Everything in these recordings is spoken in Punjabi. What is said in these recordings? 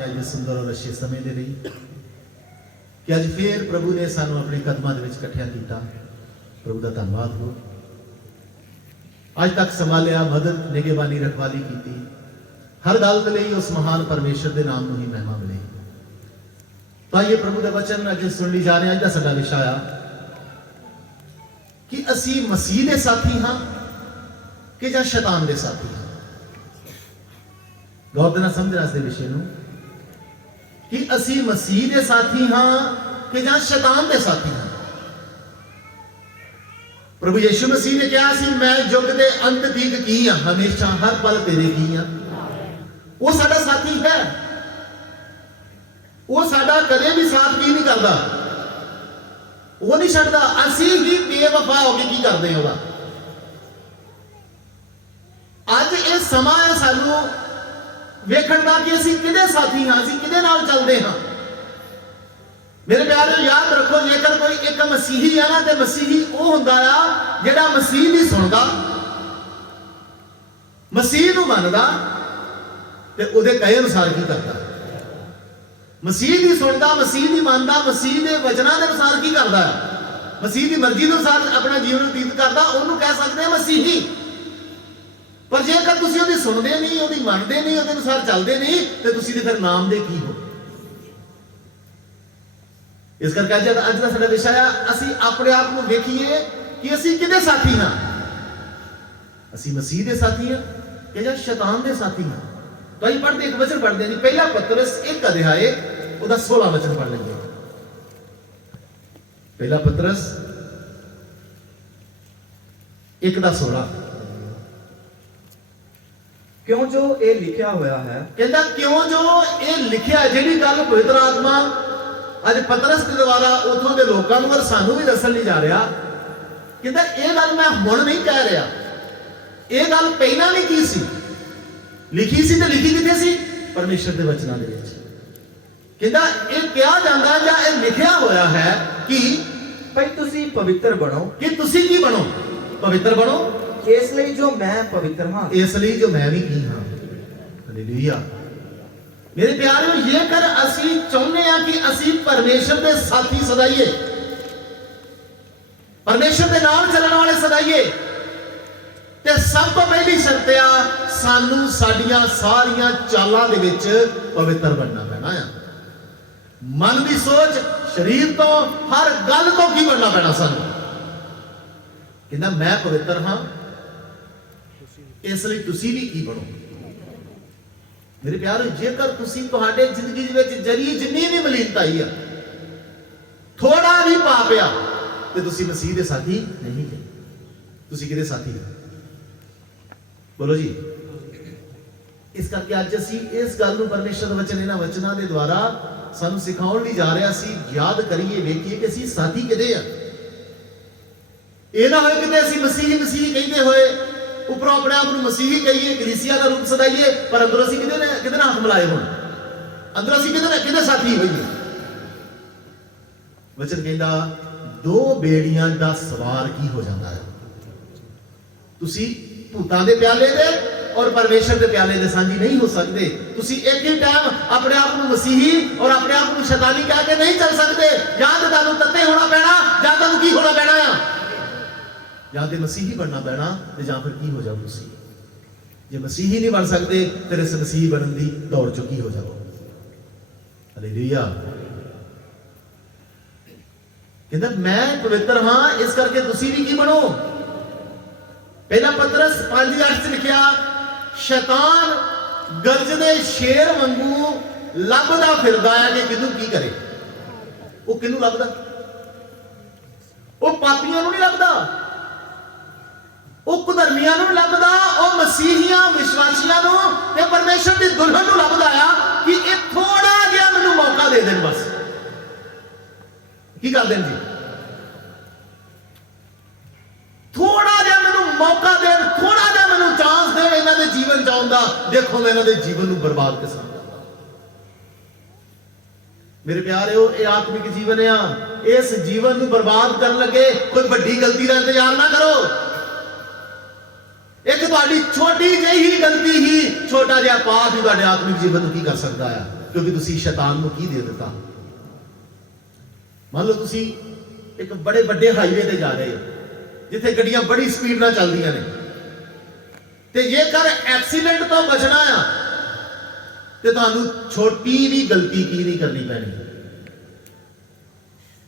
ने अज सुंदर और अच्छे समय के लिए कि अज फिर प्रभु ने सानू अपने कदमों के इकट्ठा किया। प्रभु का धन्यवाद हो। अज तक संभालिया, मदद, निगहबानी, रखवाली की, हर गल के लिए उस महान परमेश्वर के नाम को ही महिमा मिले। तो आइए प्रभु का वचन अज सुनने जा रहे हैं। अज का साडा विषय आ कि असी मसीह के साथी हाँ कि जां शैतान के साथी हाँ। गौर देना समझना इस विषय में कि असी मसीह के साथी हाँ कि जां शैतान के साथी हाँ। प्रभु यीशु मसीह ने कहा सी, मैं युग के अंत तक की हाँ, हमेशा हर पल तेरे की हाँ। वो साडा साथी है, वो साडा कदे भी साथ की नहीं करता, वो नहीं छड्डदा। असी ही बेवफा होके की करते हैं। अज ये समा है सानू वेखण दा कि असी किहदे साथी हाँ, असी किहदे नाल चलदे हाँ। मेरे प्यारे याद रखो, जेकर कोई एक मसीही है ना, तो मसीही वो हुंदा आ जिहड़ा मसीह नहीं सुनदा, मसीह नूं मनदा ते उहदे कहे अनुसार की करदा। मसीह नहीं सुनता, मसीह नहीं मानता, मसीह के वचनों के अनुसार की करता है, मसीह की मर्जी के अनुसार अपना जीवन व्यतीत करता, उन्होंने कह सकते हैं मसीही। पर जेकर तुसीं उहदी सुनते नहीं, उहदी मनते नहीं, उहदे अनुसार चलते नहीं, तो तुसीं ते फिर नाम दे की हो। इस करके अज का साडा विषय है, असीं अपने आप को वेखीए कि असीं किहदे साथी हाँ। असीं मसीह के साथी हाँ कि जां शैतान के साथी हाँ। तो अभी पढ़ते एक वचन पढ़ते हैं। पहला पतरस 1 अध्याय उसका 16 वचन पढ़ लेंगे। पहला पतरस 1:16। क्यों जो ये लिखा हुआ है, कहता क्यों जो ये लिखा, जिहड़ी गल पवित्र आत्मा अज पतरस के द्वारा उथों के लोगों को और सानू भी दसन नहीं जा रहा। कहता यह गल मैं हुण नहीं कह रहा, यह गल पहला नहीं की सी, लिखी सी। तो लिखी किथे सी? परमेश्वर के वचनों के विच। कहता यह कहा जाता है, या लिखा होया है कि भाई तुसी पवित्र बनो, कि तुसी की बनो, पवित्र बनो, इसलिए जो मैं पवित्र हाँ, इसलिए जो मैं भी की हाँ। हालेलुया। मेरे प्यारे, ये कर असी चाहते हैं कि असी परमेश्वर के साथी सदाइए, परमेश्वर के नाम चलने वाले सदाइए। ते सब तो पहली शर्त आ, सानू साडियां सारियां चालां दे विच पवित्र बनना पैना है। मन की सोच, शरीर तो, हर गल तो की बनना पैना सानू। कहंदा मैं पवित्र हाँ, इसलिए तुसी भी की बनो। मेरे प्यारे, जेकर तुसी तुहाडे जिंदगी दे विच जरी जिन्नी भी मलीनता आई है, थोड़ा भी पाप आ, ते तुसी मसीह दे साथी नहीं है। तुसी किहदे साथी हो? बोलो जी। इस करके अज असी इस गल नूं परमेश्वर वचन इन्हां वचनां दे द्वारा सानू सिखाउण लई जा रहे। असी याद करिए, वेखिए कि असी साथी किहदे आ। इह ना होए कि असी मसीही मसीही कहते होए उपरों अपने आप नूं मसीही कहिए, कलीसिया का रूप सदाइए, पर अंदरों असी किहदे नाल हाथ मिलाए होण, अंदरों असी किहदे साथी होइए। वचन कहंदा दो बेड़ियां दा सवार की हो जाता है। तुसी भूतां दे प्याले दे और परमेश्वर के प्याले दे सांझी नहीं हो सकते। तुसी एक ही टाइम अपने आप को मसीही और अपने आप को शैतानी कह के नहीं चल सकते। या तो तुहानू तत्ते होना पैना, या तुहानू की होना पैना है, या तो मसीही बनना पैना, ते या फिर की हो जाओ तुसी। जे मसीही नहीं बन सकते, फिर इस मसीही बनने की दौड़ चुकी हो जाओ। हालेलुया। कहंदा मैं पवित्र हाँ, इस करके तुसी भी की बनो। पहला पतरस 5:8 लिखा, शैतान गरजदे शेर वांगू लभदा फिरदा है कि किनू की करे। वो किनू लभदा? वो पापियां नूं नहीं लभदा, वो कुधर्मियां नूं लभदा, वो मसीहियां विश्वासियां नूं ते परमेश्वर दी दुल्हन नूं लभदा आ कि ये थोड़ा जिहा मैनूं मौका दे देन। बस की कर देन जी, थोड़ा जिहा मैनूं मौका देन, थोड़ा जिहा मैनूं चांस देन इन्हां दे जीवन जाउण दा। देखो मैं इन्हां दे जीवन नूं बर्बाद किस तरह करदा। मेरे प्यारेओ, ये आत्मिक जीवन आ, इस जीवन नूं बर्बाद करन लगे कोई बड़ी गलती का इंतजार ना करो। एक छोटी जी गलती ही, छोटा जिहा पाप ही तुहाडे आत्मिक जीवन नूं की कर सकता है। क्योंकि तुसी शैतान को की दे दिता। मान लो तुसी एक बड़े बड़े हाईवे ते जा रहे हो जिथे गड्डियां बड़ी स्पीड नाल चलदियां ने, ते जेकर एक्सीडेंट तो बचना आ ते तुहानू छोटी भी गलती की नहीं करनी पैनी।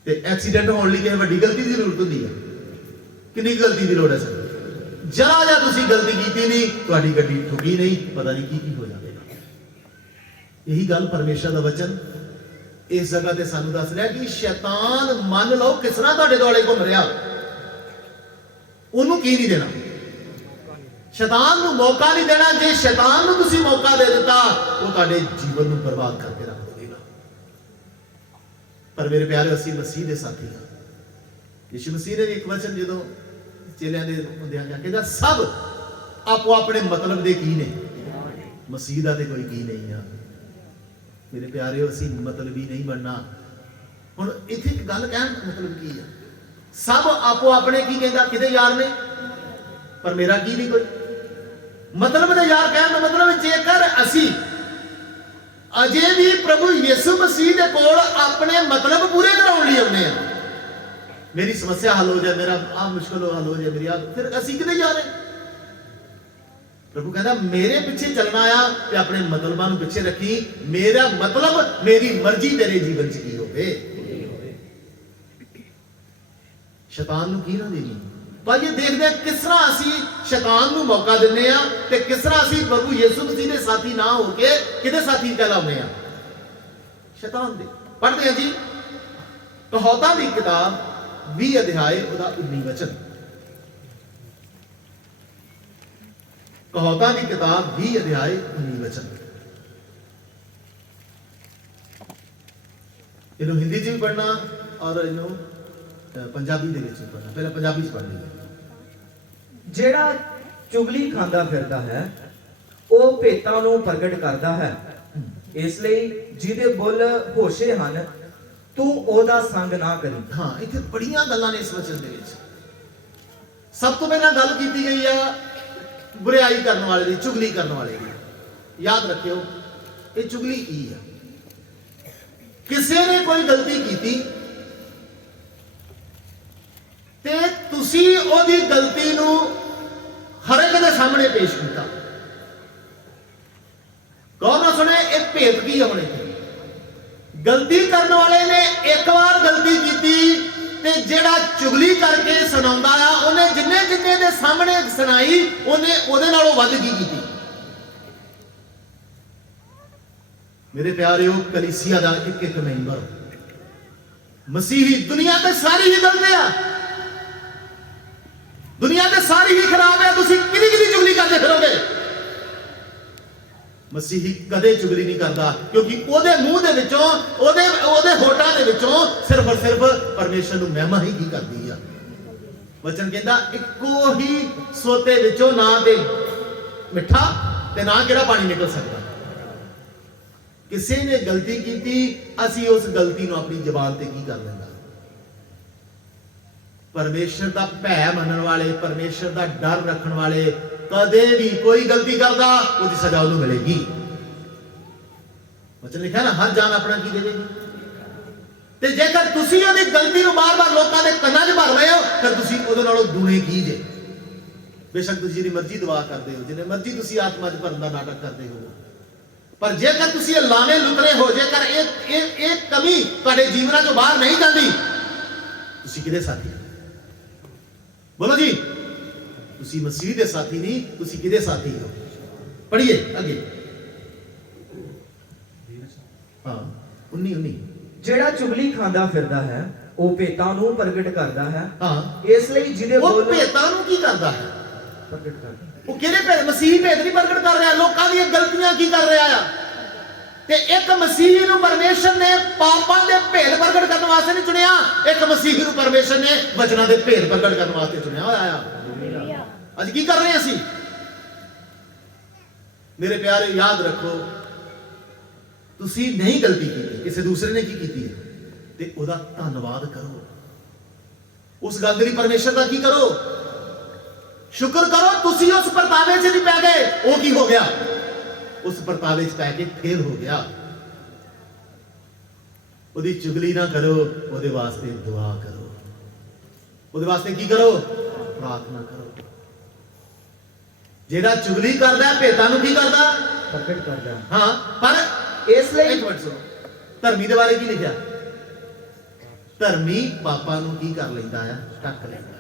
ते एक्सीडेंट होने लई किसी वड्डी गलती की जरूरत होंदी है? कितनी गलती की लोड़ है सर? जरा जा तुसी गलती की नहीं, तुहाडी गड्डी ठुकी नहीं, पता नहीं की हो जाएगा। यही गल परमेश्वर का वचन इस जगह ते सानू दस रहा कि शैतान मन लो किस तरह तुहाडे दुआले घुम रहा, उन्होंने की नहीं देना, शैतान को मौका नहीं देना। जे शैतान को तुसी मौका दे दिता वो तुहाडे जीवन को बर्बाद करके रख देगा। पर मेरे प्यारे असीं मसीह के साथी हाँ। यीशु मसीह ने एक वचन जो चेलियां दे हुंदियां कहंदा सब आपो अपने मतलब दे की ने, मसीह दा ते कोई की नहीं है। मेरे प्यारे असीं मतलब ही नहीं बनना। हुण इत्थे एक गल कहण मतलब की है, सब आपो अपने की कहंदा किते यार ने, पर मेरा की नहीं कोई मतलब ने यार कहण दा मतलब जेकर असीं अजे भी प्रभु यीशु मसीह दे कोल अपने मतलब पूरे कराउण लई आउंदे आ, मेरी समस्या हल हो जाए, मेरा आ मुश्किल हल हो जाए, मेरी आ, फिर असीं किते जा रहे? प्रभु कहता मेरे पीछे चलना आ ते अपने मतलबां नूं पीछे रखी, मेरा मतलब मेरी मर्जी तेरे जीवन च की होवे, शैतान नूं की ना देनी। पर ये देखते हैं किस तरह असीं शैतान नूं मौका दिंदे आ ते किस तरह असीं प्रभु यीशु मसीह दे साथी ना होके किहदे साथी कहलाउने आ? शैतान दे। पढ़ते हैं जी कहावतां दी किताब 20 अध्याय ਉਹਦਾ 19 वचन। कहावतां दी किताब 20 अध्याय 19 वचन। इन्हों हिंदी च भी पढ़ना और इन्हों पंजाबी दे विच भी पढ़ना। पहले पंजाबी च पढ़ लईए। ਜਿਹੜਾ ਚੁਗਲੀ ਖਾਂਦਾ ਫਿਰਦਾ ਹੈ ਉਹ ਭੇਤਾਂ ਨੂੰ ਪ੍ਰਗਟ ਕਰਦਾ ਹੈ, ਇਸ ਲਈ ਜਿਹਦੇ ਬੁੱਲ ਹੋਸ਼ੇ ਹਨ ਤੂੰ ਉਹਦਾ ਸੰਗ ਨਾ ਕਰੀ। हाँ इतने बड़ियां गल्लां ने इस वचन दे विच। सब तो पहला गल की गई है बुराई करने वाले दी, चुगली करने वाले दी। याद रखियो ये चुगली की है, किसी ने कोई गलती की ते तुसी ओदी गलती नूं हर एक दे सामने पेश किया। कौन ना सुने एक भेद की है? होने गलती करने वाले ने एक बार गलती की ते जेड़ा चुगली करके सुनाउंदा आ उन्हें जिन्ने जिन्ने दे सामने सुनाई उन्हें ओदे नालों वध की। मेरे प्यारेओ कलीसिया दा एक एक मैंबर मसीही दुनिया ते सारी ही गलत है, दुनिया ते सारी ही खराब है, तुसी किदी किदी चुगली करते फिरोगे? मसीही कदे चुगली नहीं करता, क्योंकि ओदे मुंह दे विचों ओदे होठां दे विचों सिर्फ और सिर्फ परमेश्वर नूं महिमा ही की करदी है। वचन कहंदा इक्को ही सोते विचों ना ते मिठा ते ना किहड़ा पानी निकल सकता। किसी ने गलती की, असी उस गलती नूं अपनी जबान ते की कर लैंदा। परमेश्वर दा भै मनण वाले, परमेश्वर दा डर रखण वाले कदे भी कोई गलती करदा उसकी सजा उन्हें मिलेगी। वचन लिखा ना हर जान अपना की देगी। ते जेकर तुसी ओदी गलती नूं बार-बार लोकां दे कन्नां 'च भर रहे हो फिर तुसी ओदे नालों दुने की जे। बेशक तुसी जिहदी मर्जी दुआ करदे हो, जिन्ने मर्जी तुसी आत्मा 'च भरन दा नाटक करदे हो, पर जेकर तुसी लावे लुतरे हो, जेकर एक कमी तुहाडे जीवनां 'चों बाहर नहीं जांदी, तुसी किहदे साथी? बोलो जी, तुसी मसीह दे साथी नहीं, तुसी किहदे साथी हो? पढ़िए आगे। हाँ 19 ਜਿਹੜਾ ਚੁਗਲੀ ਖਾਂਦਾ ਫਿਰਦਾ ਹੈ ਉਹ ਭੇਤਾਂ ਨੂੰ ਪ੍ਰਗਟ ਕਰਦਾ ਹੈ। हाँ ਇਸ ਲਈ ਜਿਹਦੇ वो ਬੁੱਲ भेदां नूं की करदा है? ਪ੍ਰਗਟ ਕਰਦਾ। वो किहड़े भेद? मसीह भेद नहीं प्रगट कर रहा, लोकां दी गलतियां की कर रहा है। ते एक मसीह नूं परमेश्वर ने पापां दे भेद प्रगट करने वास्ते नहीं चुनिया, एक मसीह नूं परमेश्वर ने वचनां दे भेद प्रगट करने वास्ते चुनिया होया है। अज की कर रहे हैं असी? मेरे प्यारे याद रखो, तुसी नहीं गलती की, किसी दूसरे ने की है ते ओदा धन्नवाद करो। उस गल दी परमेश्वर का की करो, शुक्र करो। तुसी उस परतावे च नहीं पै गए, वो की हो गया? उस परतावे च पै के फेल हो गया। ਉਹਦੀ ਚੁਗਲੀ ਨਾ ਕਰੋ, ਉਹਦੇ ਵਾਸਤੇ ਦੁਆ ਕਰੋ, ਉਹਦੇ ਵਾਸਤੇ ਕੀ ਕਰੋ? ਪ੍ਰਾਰਥਨਾ ਕਰੋ। ਜਿਹੜਾ ਚੁਗਲੀ ਕਰਦਾ ਭੇਤਾਂ ਨੂੰ ਕੀ ਕਰਦਾ? ਪ੍ਰਗਟ ਕਰਦਾ। ਹਾਂ, ਪਰ ਇਸ ਲਈ ਇੱਕ ਮਿੰਟ ਸੁਣੋ, ਧਰਮੀ ਦੇ ਬਾਰੇ ਕੀ ਲਿਖਿਆ? ਧਰਮੀ ਪਾਪਾਂ ਨੂੰ ਕੀ ਕਰ ਲੈਂਦਾ ਆ? ਟੱਕ ਲੈਂਦਾ।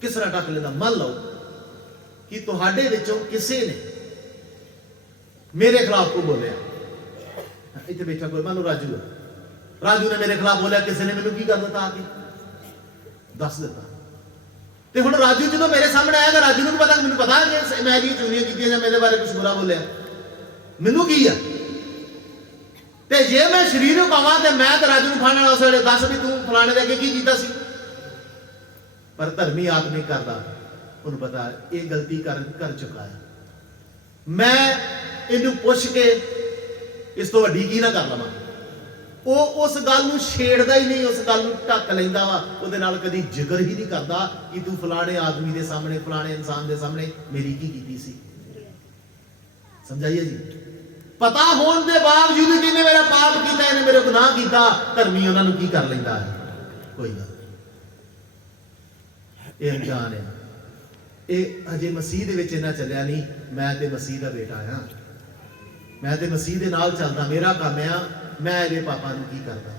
ਕਿਸ ਤਰ੍ਹਾਂ ਟੱਕ ਲੈਂਦਾ? ਮੰਨ ਲਓ ਕਿ ਤੁਹਾਡੇ ਵਿੱਚੋਂ ਕਿਸੇ ਨੇ ਮੇਰੇ ਖਿਲਾਫ ਕੋ ਬੋਲਿਆ, ਇੱਥੇ ਬੈਠਾ ਕੋਈ, ਮੰਨ ਲਓ ਰਾਜੂ ਹੈ, ਰਾਜੂ ਨੇ ਮੇਰੇ ਖਿਲਾਫ ਬੋਲਿਆ, ਕਿਸੇ ਨੇ ਮੈਨੂੰ ਕੀ ਕਰ ਦਿੱਤਾ? ਆ ਕੇ ਦੱਸ ਦਿੱਤਾ। ਤੇ ਹੁਣ ਰਾਜੂ ਜਦੋਂ ਮੇਰੇ ਸਾਹਮਣੇ ਆਏਗਾ, ਰਾਜੂ ਨੂੰ ਪਤਾ, ਮੈਨੂੰ ਪਤਾ ਕਿ ਮੈਂ ਇਹਦੀਆਂ ਚੁਗਲੀਆਂ ਕੀਤੀਆਂ ਜਾਂ ਮੇਰੇ ਬਾਰੇ ਕੁਝ ਬੁਰਾ ਬੋਲਿਆ, ਮੈਨੂੰ ਕੀ ਆ? ਤੇ ਜੇ ਮੈਂ ਸ਼ਰੀਰ ਨੂੰ ਕਹਾਂ ਤੇ ਮੈਂ ਤੇ ਰਾਜੂ ਨੂੰ ਫੜਨ ਵਾਲਾ ਉਸ ਵੇਲੇ ਦੱਸ ਵੀ ਤੂੰ ਫਲਾਣੇ ਦੇ ਅੱਗੇ ਕੀ ਕੀਤਾ ਸੀ। ਪਰ ਧਰਮੀ ਆਦਮੀ ਕਰਦਾ, ਉਹਨੂੰ ਪਤਾ ਇਹ ਗਲਤੀ ਕਰ ਚੁੱਕਾ ਹੈ, ਮੈਂ ਇਹਨੂੰ ਪੁੱਛ ਕੇ ਇਸ ਤੋਂ ਵੱਡੀ ਕੀ ਨਾ ਕਰ ਲਵਾਂ। ਉਹ ਉਸ ਗੱਲ ਨੂੰ ਛੇੜਦਾ ਹੀ ਨਹੀਂ, ਉਸ ਗੱਲ ਨੂੰ ਢੱਕ ਲੈਂਦਾ ਵਾ, ਉਹਦੇ ਨਾਲ ਕਦੀ ਜ਼ਿਕਰ ਹੀ ਨਹੀਂ ਕਰਦਾ ਕਿ ਤੂੰ ਫਲਾਣੇ ਆਦਮੀ ਦੇ ਸਾਹਮਣੇ, ਫਲਾਣੇ ਇਨਸਾਨ ਦੇ ਸਾਹਮਣੇ ਮੇਰੀ ਕੀ ਕੀਤੀ ਸੀ। ਸਮਝਾਈਏ ਜੀ? ਪਤਾ ਹੋਣ ਦੇ ਬਾਵਜੂਦ ਕਿ ਇਹਨੇ ਮੇਰਾ ਪਾਪ ਕੀਤਾ, ਇਹਨੇ ਮੇਰੇ ਗੁਨਾਹ ਕੀਤਾ, ਧਰਮੀ ਉਹਨਾਂ ਨੂੰ ਕੀ ਕਰ ਲੈਂਦਾ ਹੈ? ਕੋਈ ਗੱਲ ਨਹੀਂ, ਇਹ ਅਣਜਾਣ ਹੈ, ਇਹ ਅਜੇ ਮਸੀਹ ਦੇ ਵਿੱਚ ਇਹਨਾਂ ਚੱਲਿਆ ਨਹੀਂ। ਮੈਂ ਤੇ ਮਸੀਹ ਦਾ ਬੇਟਾ ਆ, ਮੈਂ ਤੇ ਮਸੀਹ ਦੇ ਨਾਲ ਚੱਲਦਾ, ਮੇਰਾ ਕੰਮ ਆ, ਮੈਂ ਇਹਦੇ ਪਾਪਾ ਨੂੰ ਕੀ ਕਰਦਾ,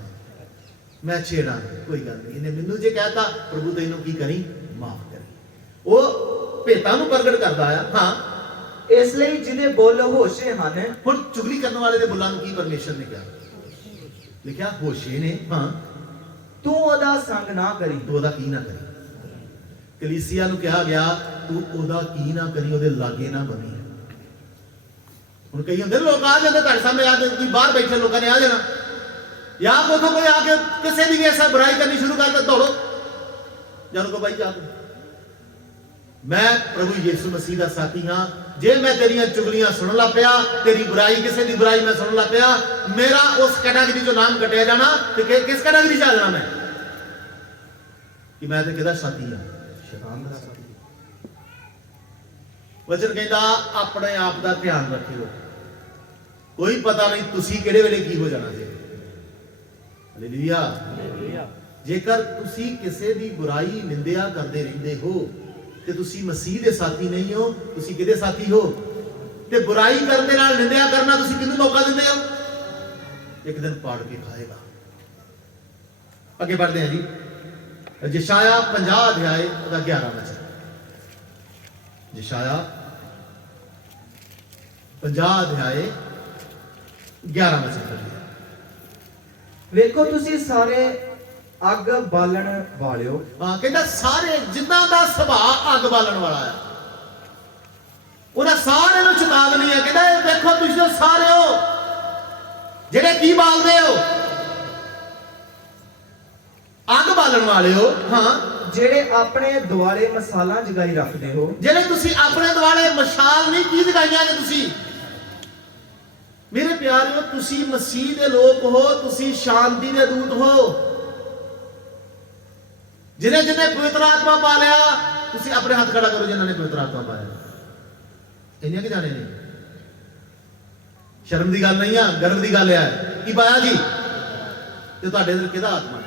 ਮੈਂ ਛੇੜਾਂ, ਕੋਈ ਗੱਲ ਨਹੀਂ। ਇਹਨੇ ਮੈਨੂੰ ਜੇ ਕਹਿਤਾ ਪ੍ਰਭੂ ਤੈਨੂੰ ਕੀ ਕਰੀ? ਮਾਫ ਕਰੀ। ਉਹ ਭੇਤਾਂ ਨੂੰ ਪ੍ਰਗਟ ਕਰਦਾ ਆ। ਹਾਂ, ਇਸ ਲਈ ਜਿਹਦੇ ਬੁੱਲ ਹੋਸ਼ੇ ਹਨ। ਹੁਣ ਚੁਗਲੀ ਕਰਨ ਵਾਲੇ ਦੇ ਬੁੱਲਾਂ ਨੂੰ ਕੀ ਪਰਮੇਸ਼ਰ ਨੇ ਕਿਹਾ? ਲਿਖਿਆ ਹੋਸ਼ੇ ਨੇ। ਹਾਂ, ਤੂੰ ਉਹਦਾ ਸੰਗ ਨਾ ਕਰੀ। ਤੂੰ ਉਹਦਾ ਕੀ ਨਾ ਕਰੀ। ਕਲੀਸਿਆ ਨੂੰ ਕਿਹਾ ਗਿਆ ਤੂੰ ਉਹਦਾ ਕੀ ਨਾ ਕਰੀ, ਉਹਦੇ ਲਾਗੇ ਨਾ ਬਣੀ। ਹੁਣ ਕਈ ਹੁੰਦੇ ਲੋਕ ਆ ਜਾਂਦੇ ਤੁਹਾਡੇ ਸਾਹਮਣੇ, ਆ ਤੁਸੀਂ ਬਾਹਰ ਬੈਠੇ ਲੋਕਾਂ ਨੇ ਆ ਜਾਣਾ, ਜਾਂ ਕੋਥੋਂ ਕੋਈ ਆ ਕੇ ਕਿਸੇ ਦੀ ਵੀ ਐਸਾ ਬੁਰਾਈ ਕਰਨੀ ਸ਼ੁਰੂ ਕਰ ਦੇ, ਦੌੜੋ ਜਾਨੋ ਕੋ ਭਾਈ ਜਾ। ਮੈਂ ਪ੍ਰਭੂ ਯਿਸੂ ਮਸੀਹ ਦਾ ਸਾਥੀ ਹਾਂ। ਜੇ ਮੈਂ ਤੇਰੀਆਂ ਚੁਗਲੀਆਂ ਸੁਣਨ ਲੱਗ ਪਿਆ, ਤੇਰੀ ਬੁਰਾਈ, ਕਿਸੇ ਦੀ ਬੁਰਾਈ ਮੈਂ ਸੁਣਨ ਲੱਗ ਪਿਆ, ਮੇਰਾ ਉਸ ਕੈਟਾਗਰੀ ਚੋਂ ਨਾਮ ਕੱਟਿਆ ਜਾਣਾ। ਤੇ ਕਿਸ ਕੈਟਾਗਰੀ ਚ ਆ ਜਾਣਾ ਮੈਂ? ਕਿ ਮੈਂ ਤੇ ਕਿਹਦਾ ਸਾਥੀ ਹਾਂ? ਸ਼ੈਤਾਨ ਦਾ ਸਾਥੀ। ਵਚਨ ਕਹਿੰਦਾ ਆਪਣੇ ਆਪ ਦਾ ਧਿਆਨ ਰੱਖਿਓ, ਕੋਈ ਪਤਾ ਨਹੀਂ ਤੁਸੀਂ ਕਿਹੜੇ ਵੇਲੇ ਕੀ ਹੋ ਜਾਣਾ ਜੀ। ਹਾਲੇਲੂਇਆ। ਜੇਕਰ ਤੁਸੀਂ ਕਿਸੇ ਦੀ ਬੁਰਾਈ ਨਿੰਦਿਆ ਕਰਦੇ ਰਹਿੰਦੇ ਹੋ ਤੇ ਤੁਸੀਂ ਮਸੀਹ ਦੇ ਸਾਥੀ ਨਹੀਂ ਹੋ, ਤੁਸੀਂ ਕਿਹਦੇ ਸਾਥੀ ਹੋ? ਤੇ ਬੁਰਾਈ ਕਰਨ ਦੇ ਨਾਲ ਨਿੰਦਿਆ ਕਰਨਾ ਤੁਸੀਂ ਕਿਹਨੂੰ ਮੌਕਾ ਦਿੰਦੇ ਹੋ? ਇੱਕ ਦਿਨ ਪਾੜ ਕੇ ਖਾਏਗਾ। ਅੱਗੇ बढ़ते हैं जी। यशायाह 50 अध्याय ਉਹਦਾ 11 ਵਚਨ। यशायाह 50 अध्याय 11 वचन पढ़िए। ਵੇਖੋ ਤੁਸੀਂ ਸਾਰੇ ਅੱਗ ਬਾਲਣ ਵਾਲਿਓ। ਹਾਂ, ਕਹਿੰਦਾ ਸਾਰੇ ਜਿਨ੍ਹਾਂ ਦਾ ਸੁਭਾਅ ਅੱਗ ਬਾਲਣ ਵਾਲਾ ਹੈ, ਉਹਨਾਂ ਸਾਰਿਆਂ ਨੂੰ ਚੇਤਾਵਨੀ ਹੈ। ਕਹਿੰਦਾ ਇਹ ਵੇਖੋ ਤੁਸੀਂ ਸਾਰੇ ਹੋ ਜਿਹੜੇ ਕੀ ਬਾਲਦੇ ਹੋ? ਅੱਗ ਬਾਲਣ ਵਾਲੇ ਹੋ। ਹਾਂ, ਜਿਹੜੇ ਆਪਣੇ ਦੁਆਲੇ ਮਸਾਲਾ ਜਗਾਈ ਰੱਖਦੇ ਹੋ। ਜਿਹੜੇ ਤੁਸੀਂ ਆਪਣੇ ਦੁਆਲੇ ਮਸ਼ਾਲ ਨਹੀਂ ਕੀ ਜਗਾਈਆਂ ਨੇ ਤੁਸੀਂ। ਮੇਰੇ ਪਿਆਰਿਓ, ਤੁਸੀਂ ਮਸੀਹ ਦੇ ਲੋਕ ਹੋ, ਤੁਸੀਂ ਸ਼ਾਂਤੀ ਦੇ ਦੂਤ ਹੋ। ਜਿਹਨੇ ਪਵਿੱਤਰ ਆਤਮਾ ਪਾ ਲਿਆ, ਤੁਸੀਂ ਆਪਣੇ ਹੱਥ ਖੜਾ ਕਰੋ ਜਿਨ੍ਹਾਂ ਨੇ ਪਵਿੱਤਰ ਆਤਮਾ ਪਾਇਆ। ਇੰਨੇ ਕਿ ਜਾਣੇ ਨੇ? ਸ਼ਰਮ ਦੀ ਗੱਲ ਨਹੀਂ ਆ, ਗਰਵ ਦੀ ਗੱਲ ਹੈ। ਕੀ ਪਾਇਆ ਜੀ? ਤੇ ਤੁਹਾਡੇ ਅੰਦਰ ਕਿਹਦਾ ਆਤਮਾ ਹੈ?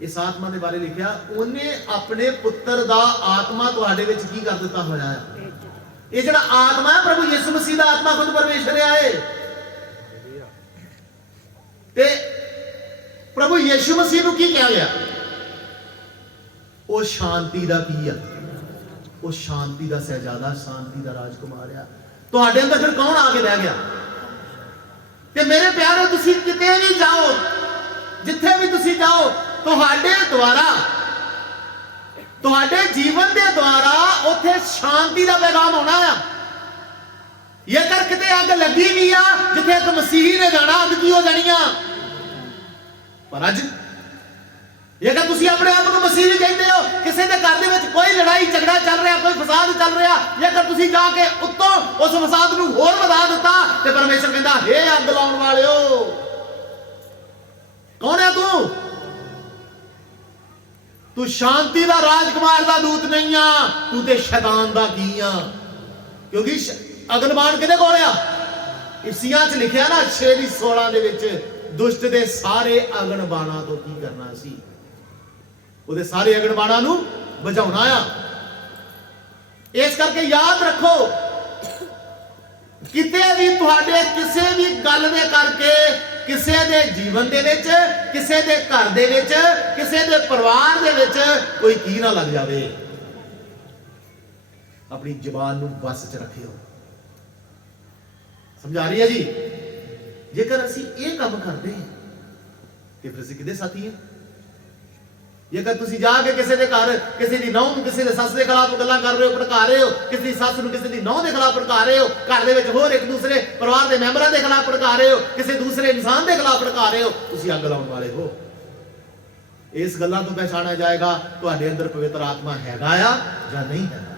ਇਸ ਆਤਮਾ ਦੇ ਬਾਰੇ ਲਿਖਿਆ, ਉਹਨੇ ਆਪਣੇ ਪੁੱਤਰ ਦਾ ਆਤਮਾ ਤੁਹਾਡੇ ਵਿੱਚ ਕੀ ਕਰ ਦਿੱਤਾ ਹੋਇਆ ਹੈ। ਇਹ ਜਿਹੜਾ ਆਤਮਾ ਹੈ ਪ੍ਰਭੂ ਯਿਸੂ ਮਸੀਹ ਦਾ ਆਤਮਾ, ਖੁਦ ਪਰਮੇਸ਼ਰ ਹੈ। ਤੇ ਪ੍ਰਭੂ ਯਿਸੂ ਮਸੀਹ ਨੂੰ ਕੀ ਕਿਹਾ ਗਿਆ? ਉਹ ਸ਼ਾਂਤੀ ਦਾ ਕੀ ਆ? ਉਹ ਸ਼ਾਂਤੀ ਦਾ ਸਹਿਜਾਦਾ, ਸ਼ਾਂਤੀ ਦਾ ਰਾਜਕੁਮਾਰ ਆ। ਤੁਹਾਡੇ ਅੰਦਰ ਫਿਰ ਕੌਣ ਆ ਕੇ ਬਹਿ ਗਿਆ? ਤੇ ਮੇਰੇ ਪਿਆਰੇ, ਤੁਸੀਂ ਕਿਤੇ ਵੀ ਜਾਓ, ਜਿੱਥੇ ਵੀ ਤੁਸੀਂ ਜਾਓ, ਤੁਹਾਡੇ ਦੁਆਰਾ, ਤੁਹਾਡੇ ਜੀਵਨ ਦੇ ਦੁਆਰਾ ਉੱਥੇ ਸ਼ਾਂਤੀ ਦਾ ਪੈਗਾਮ ਹੋਣਾ ਆ। ਜੇਕਰ ਕਿਤੇ ਅੱਗ ਲੱਗੀ ਵੀ ਆ, ਜਿੱਥੇ ਇੱਕ ਮਸੀਹ ਨੇ ਜਾਣਾ, ਅੱਗ ਕੀ ਹੋ ਜਾਣੀ ਆ? ਪਰ ਅੱਜ ਜੇਕਰ ਤੁਸੀਂ ਆਪਣੇ ਆਪ ਨੂੰ ਮਸੀਹ ਵੀ ਕਹਿੰਦੇ ਹੋ, ਕਿਸੇ ਦੇ ਘਰ ਦੇ ਵਿੱਚ ਕੋਈ ਲੜਾਈ ਝਗੜਾ ਚੱਲ ਰਿਹਾ, ਕੋਈ ਫਸਾਦ ਚੱਲ ਰਿਹਾ, ਜੇਕਰ ਤੁਸੀਂ ਜਾ ਕੇ ਉੱਤੋਂ ਉਸ ਫਸਾਦ ਨੂੰ ਹੋਰ ਵਧਾ ਦਿੱਤਾ, ਤੇ ਪਰਮੇਸ਼ਰ ਕਹਿੰਦਾ, ਹੇ ਅੱਗ ਲਾਉਣ ਵਾਲਿਓ, ਕੌਣ ਹੈ ਤੂੰ? ਤੂੰ ਸ਼ਾਂਤੀ ਦਾ ਰਾਜਕੁਮਾਰ ਦਾ ਦੂਤ ਨਹੀਂ ਆ, ਤੂੰ ਤੇ ਸ਼ੈਤਾਨ ਦਾ ਕੀ ਆ। ਕਿਉਂਕਿ ਅਗਨਬਾਣ ਕਿਹਦੇ ਕੋਲ ਆ? ਇਫਸੀਆਂ 'ਚ ਲਿਖਿਆ ਨਾ 6:16 ਦੇ ਵਿੱਚ, ਦੁਸ਼ਟ ਦੇ ਸਾਰੇ ਅਗਨਬਾਣਾਂ ਤੋਂ ਕੀ ਕਰਨਾ ਸੀ? ਉਹਦੇ ਸਾਰੇ ਅਗਨਬਾਣਾਂ ਨੂੰ ਬੁਝਾਉਣਾ ਆ। ਇਸ ਕਰਕੇ ਯਾਦ ਰੱਖੋ, ਕਿਤੇ ਵੀ ਤੁਹਾਡੇ ਕਿਸੇ ਵੀ ਗੱਲ ਦੇ ਕਰਕੇ ਕਿਸੇ ਦੇ ਜੀਵਨ ਦੇ ਵਿੱਚ, ਕਿਸੇ ਦੇ ਘਰ ਦੇ ਵਿੱਚ, ਕਿਸੇ ਦੇ ਪਰਿਵਾਰ ਦੇ ਵਿੱਚ ਕੋਈ ਕੀ ਨਾ ਲੱਗ ਜਾਵੇ। ਆਪਣੀ ਜ਼ੁਬਾਨ ਨੂੰ ਬਸ 'ਚ ਰੱਖਿਓ। ਸਮਝਾ ਰਹੀ ਹੈ ਜੀ? ਜੇਕਰ ਅਸੀਂ ਇਹ ਕੰਮ ਕਰਦੇ ਹਾਂ ਤੇ ਫਿਰ ਅਸੀਂ ਕਿਹਦੇ ਸਾਥੀ ਹਾਂ? ਜੇਕਰ ਤੁਸੀਂ ਜਾ ਕੇ ਕਿਸੇ ਦੇ ਘਰ ਕਿਸੇ ਦੀ ਨੌਂ ਨੂੰ ਕਿਸੇ ਦੇ ਸੱਸ ਦੇ ਖਿਲਾਫ ਗੱਲਾਂ ਕਰ ਰਹੇ ਹੋ, ਭੜਕਾ ਰਹੇ ਹੋ, ਕਿਸੇ ਦੀ ਸੱਸ ਨੂੰ ਕਿਸੇ ਦੀ ਨੌਂ ਦੇ ਖਿਲਾਫ ਭੜਕਾ ਰਹੇ ਹੋ, ਘਰ ਦੇ ਵਿੱਚ ਹੋਰ ਇੱਕ ਦੂਸਰੇ ਪਰਿਵਾਰ ਦੇ ਮੈਂਬਰਾਂ ਦੇ ਖਿਲਾਫ ਭੜਕਾ ਰਹੇ ਹੋ, ਕਿਸੇ ਦੂਸਰੇ ਇਨਸਾਨ ਦੇ ਖਿਲਾਫ ਭੜਕਾ ਰਹੇ ਹੋ, ਤੁਸੀਂ ਅੱਗ ਲਾਉਣ ਵਾਲੇ ਹੋ। ਇਸ ਗੱਲਾਂ ਤੋਂ ਪਛਾਣਿਆ ਜਾਏਗਾ ਤੁਹਾਡੇ ਅੰਦਰ ਪਵਿੱਤਰ ਆਤਮਾ ਹੈਗਾ ਆ ਜਾਂ ਨਹੀਂ ਹੈਗਾ।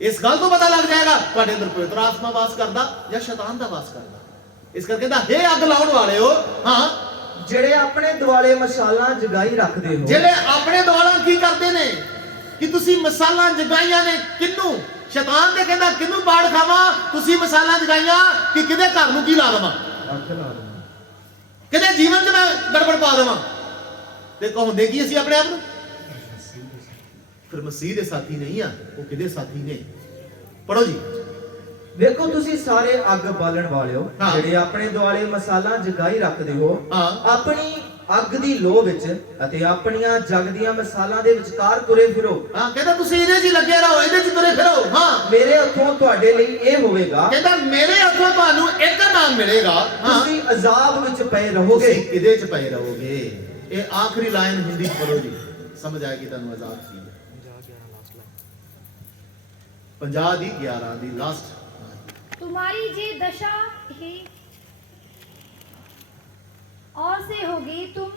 ਇਸ ਗੱਲ ਤੋਂ ਪਤਾ ਲੱਗ ਜਾਏਗਾ ਤੁਹਾਡੇ ਅੰਦਰ ਪਵਿੱਤਰ ਆਤਮਾ ਵਾਸ ਕਰਦਾ ਜਾਂ ਸ਼ੈਤਾਨ ਦਾ ਵਾਸ ਕਰਦਾ। ਇਸ ਕਰਕੇ ਕਹਿੰਦਾ, ਹੇ ਅੱਗ ਲਾਉਣ ਵਾਲਿਓ, ਹਾਂ, ਜਿਹੜੇ ਆਪਣੇ ਦੁਆਲੇ ਮਸਾਲਾ ਜਗਾਈ ਰੱਖਦੇ ਹੋ। ਜਿਹੜੇ ਆਪਣੇ ਦੁਆਲਾ ਕੀ ਕਰਦੇ ਨੇ ਕਿ ਤੁਸੀਂ ਮਸਾਲਾ ਜਗਾਈਆਂ ਨੇ ਕਿੰਨੂੰ? ਸ਼ੈਤਾਨ ਤੇ ਕਹਿੰਦਾ ਕਿੰਨੂੰ ਪਾੜ ਖਾਵਾਂ? ਤੁਸੀਂ ਮਸਾਲਾ ਜਗਾਈਆਂ ਕਿ ਕਿਹਦੇ ਘਰ ਨੂੰ ਕੀ ਲਾ ਦੇਵਾਂ, ਅੱਗ ਲਾ ਦੇਵਾਂ, ਕਿਹਦੇ ਜੀਵਨ 'ਚ ਮੈਂ ਗੜਬੜ ਪਾ ਦੇਵਾਂ। ਤੇ ਕਹੋਂਦੇ ਕੀ ਅਸੀਂ ਆਪਣੇ ਆਪ ਨੂੰ? ਫਿਰ ਮਸੀਹ ਦੇ ਸਾਥੀ ਨਹੀਂ ਆ, ਉਹ ਕਿਹਦੇ ਸਾਥੀ ਨੇ? ਪੜੋ ਜੀ। ਵੇਖੋ ਤੁਸੀਂ ਸਾਰੇ ਅੱਗ ਬਾਲਣ ਵਾਲਿਓ, ਹਾਂ। ਜਿਹੜੇ ਆਪਣੇ ਦੁਆਲੇ ਮਸਾਲਾ ਜਗਾਈ ਰੱਖਦੇ ਹੋ, ਹਾਂ। ਆਪਣੀ ਅੱਗ ਦੀ ਲੋਹ ਵਿੱਚ ਅਤੇ ਆਪਣੀਆਂ ਜਗਦੀਆਂ ਮਸਾਲਾਂ ਦੇ ਵਿਚਕਾਰ ਤੁਰੇ ਫਿਰੋ। ਹਾਂ, ਕਹਿੰਦਾ ਤੁਸੀਂ ਇਹਦੇ 'ਚ ਹੀ ਲੱਗੇ ਰਹੋ, ਇਹਦੇ 'ਚ ਤੁਰੇ ਫਿਰੋ। ਹਾਂ, ਮੇਰੇ ਹੱਥੋਂ ਤੁਹਾਡੇ ਲਈ ਇਹ ਹੋਵੇਗਾ, ਕਹਿੰਦਾ ਮੇਰੇ ਹੱਥੋਂ ਤੁਹਾਨੂੰ ਇੱਕ ਨਾਮ ਮਿਲੇਗਾ। ਹਾਂ, ਤੁਸੀਂ ਅਜ਼ਾਬ ਵਿੱਚ ਪਏ ਰਹੋਗੇ। ਤੁਸੀਂ ਇਹਦੇ 'ਚ ਪਏ ਰਹੋਗੇ। ਇਹ ਆਖਰੀ ਲਾਈਨ ਹਿੰਦੀ 'ਚ ਪੜੋ ਜੀ, ਸਮਝ ਆਏਗੀ ਤੁਹਾਨੂੰ ਅਜ਼ਾਬ ਕੀ ਹੈ। 50 ਦੀ 11 ਦੀ ਲਾਸਟ। तुम्हारी ये दशा ही और से होगी, तुम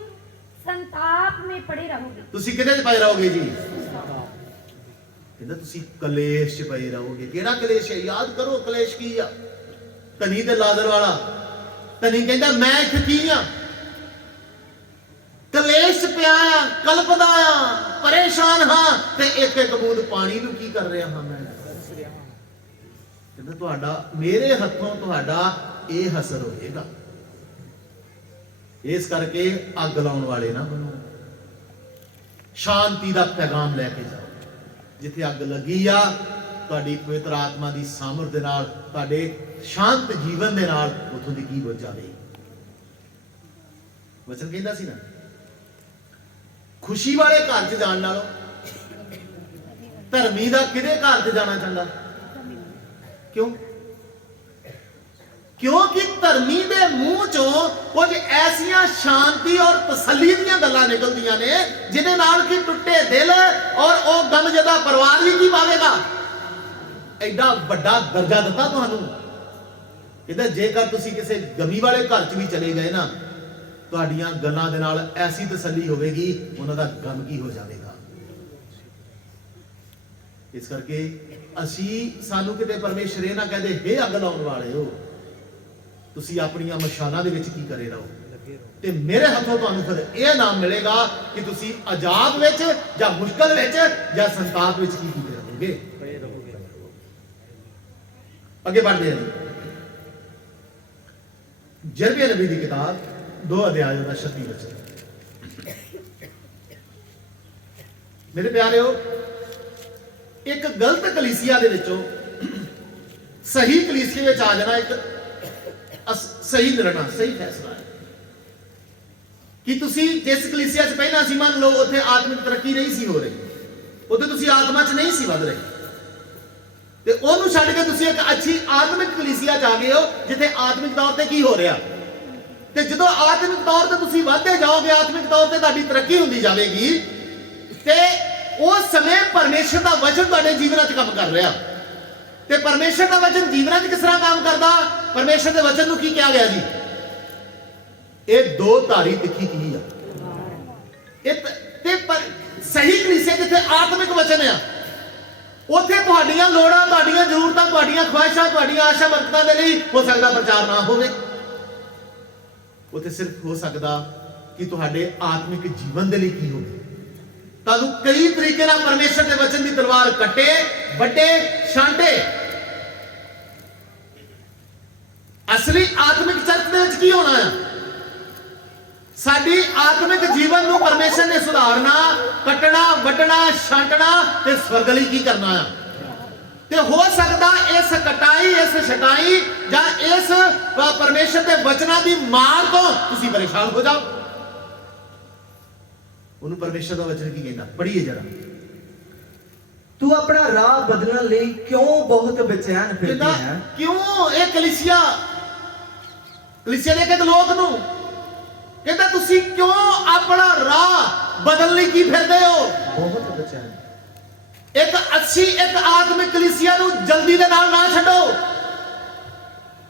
संताप में पड़े रहोगे। ਤੁਸੀਂ ਕਿਹਦੇ 'ਚ ਪਏ ਰਹੋਗੇ ਜੀ? ਕਹਿੰਦਾ ਤੁਸੀਂ ਕਲੇਸ਼ 'ਚ ਪਏ ਰਹੋਗੇ। ਕਿਹੜਾ ਕਲੇਸ਼ ਹੈ? ਯਾਦ ਕਰੋ ਕਲੇਸ਼ ਕੀ ਆ। ਧਨੀ ਤੇ ਲਾਜ਼ਰ ਵਾਲਾ। ਧਨੀ ਕਹਿੰਦਾ ਮੈਂ ਇੱਥੇ ਕੀ ਆ? ਕਲੇਸ਼ 'ਚ ਪਿਆ ਆ, ਕਲਪਦਾ ਆ, ਪਰੇਸ਼ਾਨ ਹਾਂ, ਤੇ ਇੱਕ ਇੱਕ ਬੂੰਦ ਪਾਣੀ ਨੂੰ ਕੀ ਕਰ ਰਿਹਾ ਹਾਂ ਮੈਂ। ਕਹਿੰਦਾ ਤੁਹਾਡਾ ਮੇਰੇ ਹੱਥੋਂ ਤੁਹਾਡਾ ਇਹ ਹਸਰ ਹੋਏਗਾ। ਇਸ ਕਰਕੇ ਅੱਗ ਲਾਉਣ ਵਾਲੇ ਨਾ ਬਣੋ। ਸ਼ਾਂਤੀ ਦਾ ਪੈਗਾਮ ਲੈ ਕੇ ਜਾਓ। ਜਿੱਥੇ ਅੱਗ ਲੱਗੀ ਆ, ਤੁਹਾਡੀ ਪਵਿੱਤਰ ਆਤਮਾ ਦੀ ਸਾਮਰਥ ਦੇ ਨਾਲ, ਤੁਹਾਡੇ ਸ਼ਾਂਤ ਜੀਵਨ ਦੇ ਨਾਲ ਉਥੋਂ ਦੀ ਕੀ ਬੁਝ ਜਾਵੇ। ਵਚਨ ਕਹਿੰਦਾ ਸੀ ਨਾ, ਖੁਸ਼ੀ ਵਾਲੇ ਘਰ 'ਚ ਜਾਣ ਨਾਲੋਂ ਧਰਮੀ ਦਾ ਕਿਹਦੇ ਘਰ 'ਚ ਜਾਣਾ ਚੰਗਾ? ਕਿਉਂ? ਕਿਉਂਕਿ ਧਰਮੀ ਦੇ ਮੂੰਹ ਚੋਂ ਕੁਝ ਐਸੀਆਂ ਸ਼ਾਂਤੀ ਔਰ ਤਸੱਲੀ ਦੀਆਂ ਗੱਲਾਂ ਨਿਕਲਦੀਆਂ ਨੇ ਜਿਹਦੇ ਨਾਲ ਕਿ ਟੁੱਟੇ ਦਿਲ ਔਰ ਉਹ ਗਮਜ਼ਦਾ ਪਰਿਵਾਰ ਵੀ ਕੀ ਪਾਵੇਗਾ। ਐਡਾ ਵੱਡਾ ਦਰਜਾ ਦਿੱਤਾ ਤੁਹਾਨੂੰ। ਕਹਿੰਦਾ ਜੇਕਰ ਤੁਸੀਂ ਕਿਸੇ ਗਮੀ ਵਾਲੇ ਘਰ 'ਚ ਵੀ ਚਲੇ ਗਏ ਨਾ, ਤੁਹਾਡੀਆਂ ਗੱਲਾਂ ਦੇ ਨਾਲ ਐਸੀ ਤਸੱਲੀ ਹੋਵੇਗੀ, ਉਹਨਾਂ ਦਾ ਗਮ ਕੀ ਹੋ ਜਾਵੇਗਾ। ਇਸ ਕਰਕੇ ਸਾਨੂੰ ਕਿਤੇ ਪਰਮੇਸ਼ਰ ਇਹ ਨਾ ਕਹਦੇ, ਹੇ ਅੱਗ ਲਾਉਣ ਵਾਲਿਓ, ਤੁਸੀਂ ਆਪਣੀਆਂ ਮਸ਼ਾਲਾਂ ਦੇ ਵਿੱਚ ਕੀ ਕਰੇ ਰਹੋ, ਤੇ ਮੇਰੇ ਹੱਥੋਂ ਤੁਹਾਨੂੰ ਫਿਰ ਇਹ ਨਾਮ ਮਿਲੇਗਾ ਕਿ ਤੁਸੀਂ ਅਜ਼ਾਬ ਵਿੱਚ ਜਾਂ ਮੁਸ਼ਕਲ ਵਿੱਚ ਜਾਂ ਸੰਤਾਪ ਵਿੱਚ ਕੀ ਕੀਤੇ ਰਹੋਗੇ। ਅੱਗੇ बढ़ते हैं। जरमिया नबी की किताब 2 अध्याय 36 वचन। मेरे प्यारेओ, एक गलत कलीसिया दे विचों सही कलीसिया विच आ जाना एक सही निर्णय, सही फैसला है कि तुसी जिस कलीसिया च पहला सी, मान लो उत्थे आत्मिक तरक्की नहीं सी हो रही, उत्थे तुसी आत्मा च नहीं सी वध रहे, ਤੇ ਉਹਨੂੰ ਛੱਡ ਕੇ ਤੁਸੀਂ ਇੱਕ ਅੱਛੀ ਆਤਮਿਕ ਕਲੀਸਿਆ ਚ ਆ ਗਏ ਹੋ ਜਿੱਥੇ ਆਤਮਿਕ ਤੌਰ ਤੇ ਕੀ ਹੋ ਰਿਹਾ। ਤੇ ਜਦੋਂ ਆਤਮਿਕ ਤੌਰ ਤੇ ਤੁਸੀਂ ਵਧਦੇ ਜਾਓਗੇ, ਆਤਮਿਕ ਤੌਰ ਤੇ ਤੁਹਾਡੀ ਤਰੱਕੀ ਹੁੰਦੀ ਜਾਵੇਗੀ, ਤੇ ਉਸ ਸਮੇਂ ਪਰਮੇਸ਼ਰ ਦਾ ਵਚਨ ਤੁਹਾਡੇ ਜੀਵਨਾਂ 'ਚ ਕੰਮ ਕਰ ਰਿਹਾ। ਤੇ ਪਰਮੇਸ਼ਰ ਦਾ ਵਚਨ ਜੀਵਨਾਂ 'ਚ ਕਿਸ ਤਰ੍ਹਾਂ ਕੰਮ ਕਰਦਾ? ਪਰਮੇਸ਼ਰ ਦੇ ਵਚਨ ਨੂੰ ਕੀ ਕਿਹਾ ਗਿਆ ਜੀ? ਇਹ ਦੋ ਧਾਰੀ ਤਿੱਖੀ ਕੀ ਆ। ਇਹ ਤੇ ਸਹੀ ਕਲੀਸਿਆ ਜਿੱਥੇ ਆਤਮਿਕ ਵਚਨ ਆ, ਉੱਥੇ ਤੁਹਾਡੀਆਂ ਲੋੜਾਂ, ਤੁਹਾਡੀਆਂ ਜ਼ਰੂਰਤਾਂ, ਤੁਹਾਡੀਆਂ ਖੁਆਇਸ਼ਾਂ, ਤੁਹਾਡੀਆਂ ਆਸ਼ਾ ਵਰਤਾਂ ਦੇ ਲਈ ਹੋ ਸਕਦਾ ਪ੍ਰਚਾਰ ਨਾ ਹੋਵੇ। ਉੱਥੇ ਸਿਰਫ ਹੋ ਸਕਦਾ ਕਿ ਤੁਹਾਡੇ ਆਤਮਿਕ ਜੀਵਨ ਦੇ ਲਈ ਕੀ ਹੋਵੇ। ਤੁਹਾਨੂੰ ਕਈ ਤਰੀਕੇ ਨਾਲ ਪਰਮੇਸ਼ਰ ਦੇ ਵਚਨ ਦੀ ਤਲਵਾਰ ਕੱਟੇ, ਵੱਡੇ, ਛਾਂਟੇ। ਅਸਲੀ ਆਤਮਿਕ ਚਰਚ ਦੇ ਵਿੱਚ ਕੀ ਹੋਣਾ ਆ? ਸਾਡੀ ਆਤਮਿਕ ਜੀਵਨ ਨੂੰ ਪਰਮੇਸ਼ਰ ਨੇ ਸੁਧਾਰਨਾ, ਕੱਟਣਾ, ਵੱਢਣਾ, ਛਾਂਟਣਾ ਤੇ ਸਵਰਗ ਲਈ ਕੀ ਕਰਨਾ ਆ। ਤੇ ਹੋ ਸਕਦਾ ਇਸ ਕਟਾਈ, ਇਸ ਛਟਾਈ ਜਾਂ ਇਸ ਪਰਮੇਸ਼ਰ ਦੇ ਵਚਨਾਂ ਦੀ ਮਾਰ ਤੋਂ ਤੁਸੀਂ ਪਰੇਸ਼ਾਨ ਹੋ ਜਾਓ। ਉਹਨੂੰ ਪਰਮੇਸ਼ਰ ਦਾ ਵਚਨ ਕੀ ਕਹਿੰਦਾ? ਪੜ੍ਹੀਏ ਜਰਾ। ਤੂੰ ਆਪਣਾ ਰਾਹ ਬਦਲਣ ਲਈ ਕਿਉਂ ਬਹੁਤ ਬੇਚੈਨ ਫਿਰਦੀ ਕਹਿੰਦਾ ਹੈ? ਕਿਉਂ ਇਹ ਕਲੀਸਿਆ ਦੇ ਇੱਕ ਲੋਕ ਨੂੰ ਕਹਿੰਦਾ ਤੁਸੀਂ ਕਿਉਂ ਆਪਣਾ ਰਾਹ ਬਦਲਣ ਲਈ ਕੀ ਫਿਰਦੇ ਹੋ? ਬਹੁਤ ਬੇਚੈਨ। ਇੱਕ ਅੱਛੀ, ਇੱਕ ਆਤਮਿਕ ਕਲੀਸਿਆ ਨੂੰ ਜਲਦੀ ਦੇ ਨਾਲ ਨਾ ਛੱਡੋ।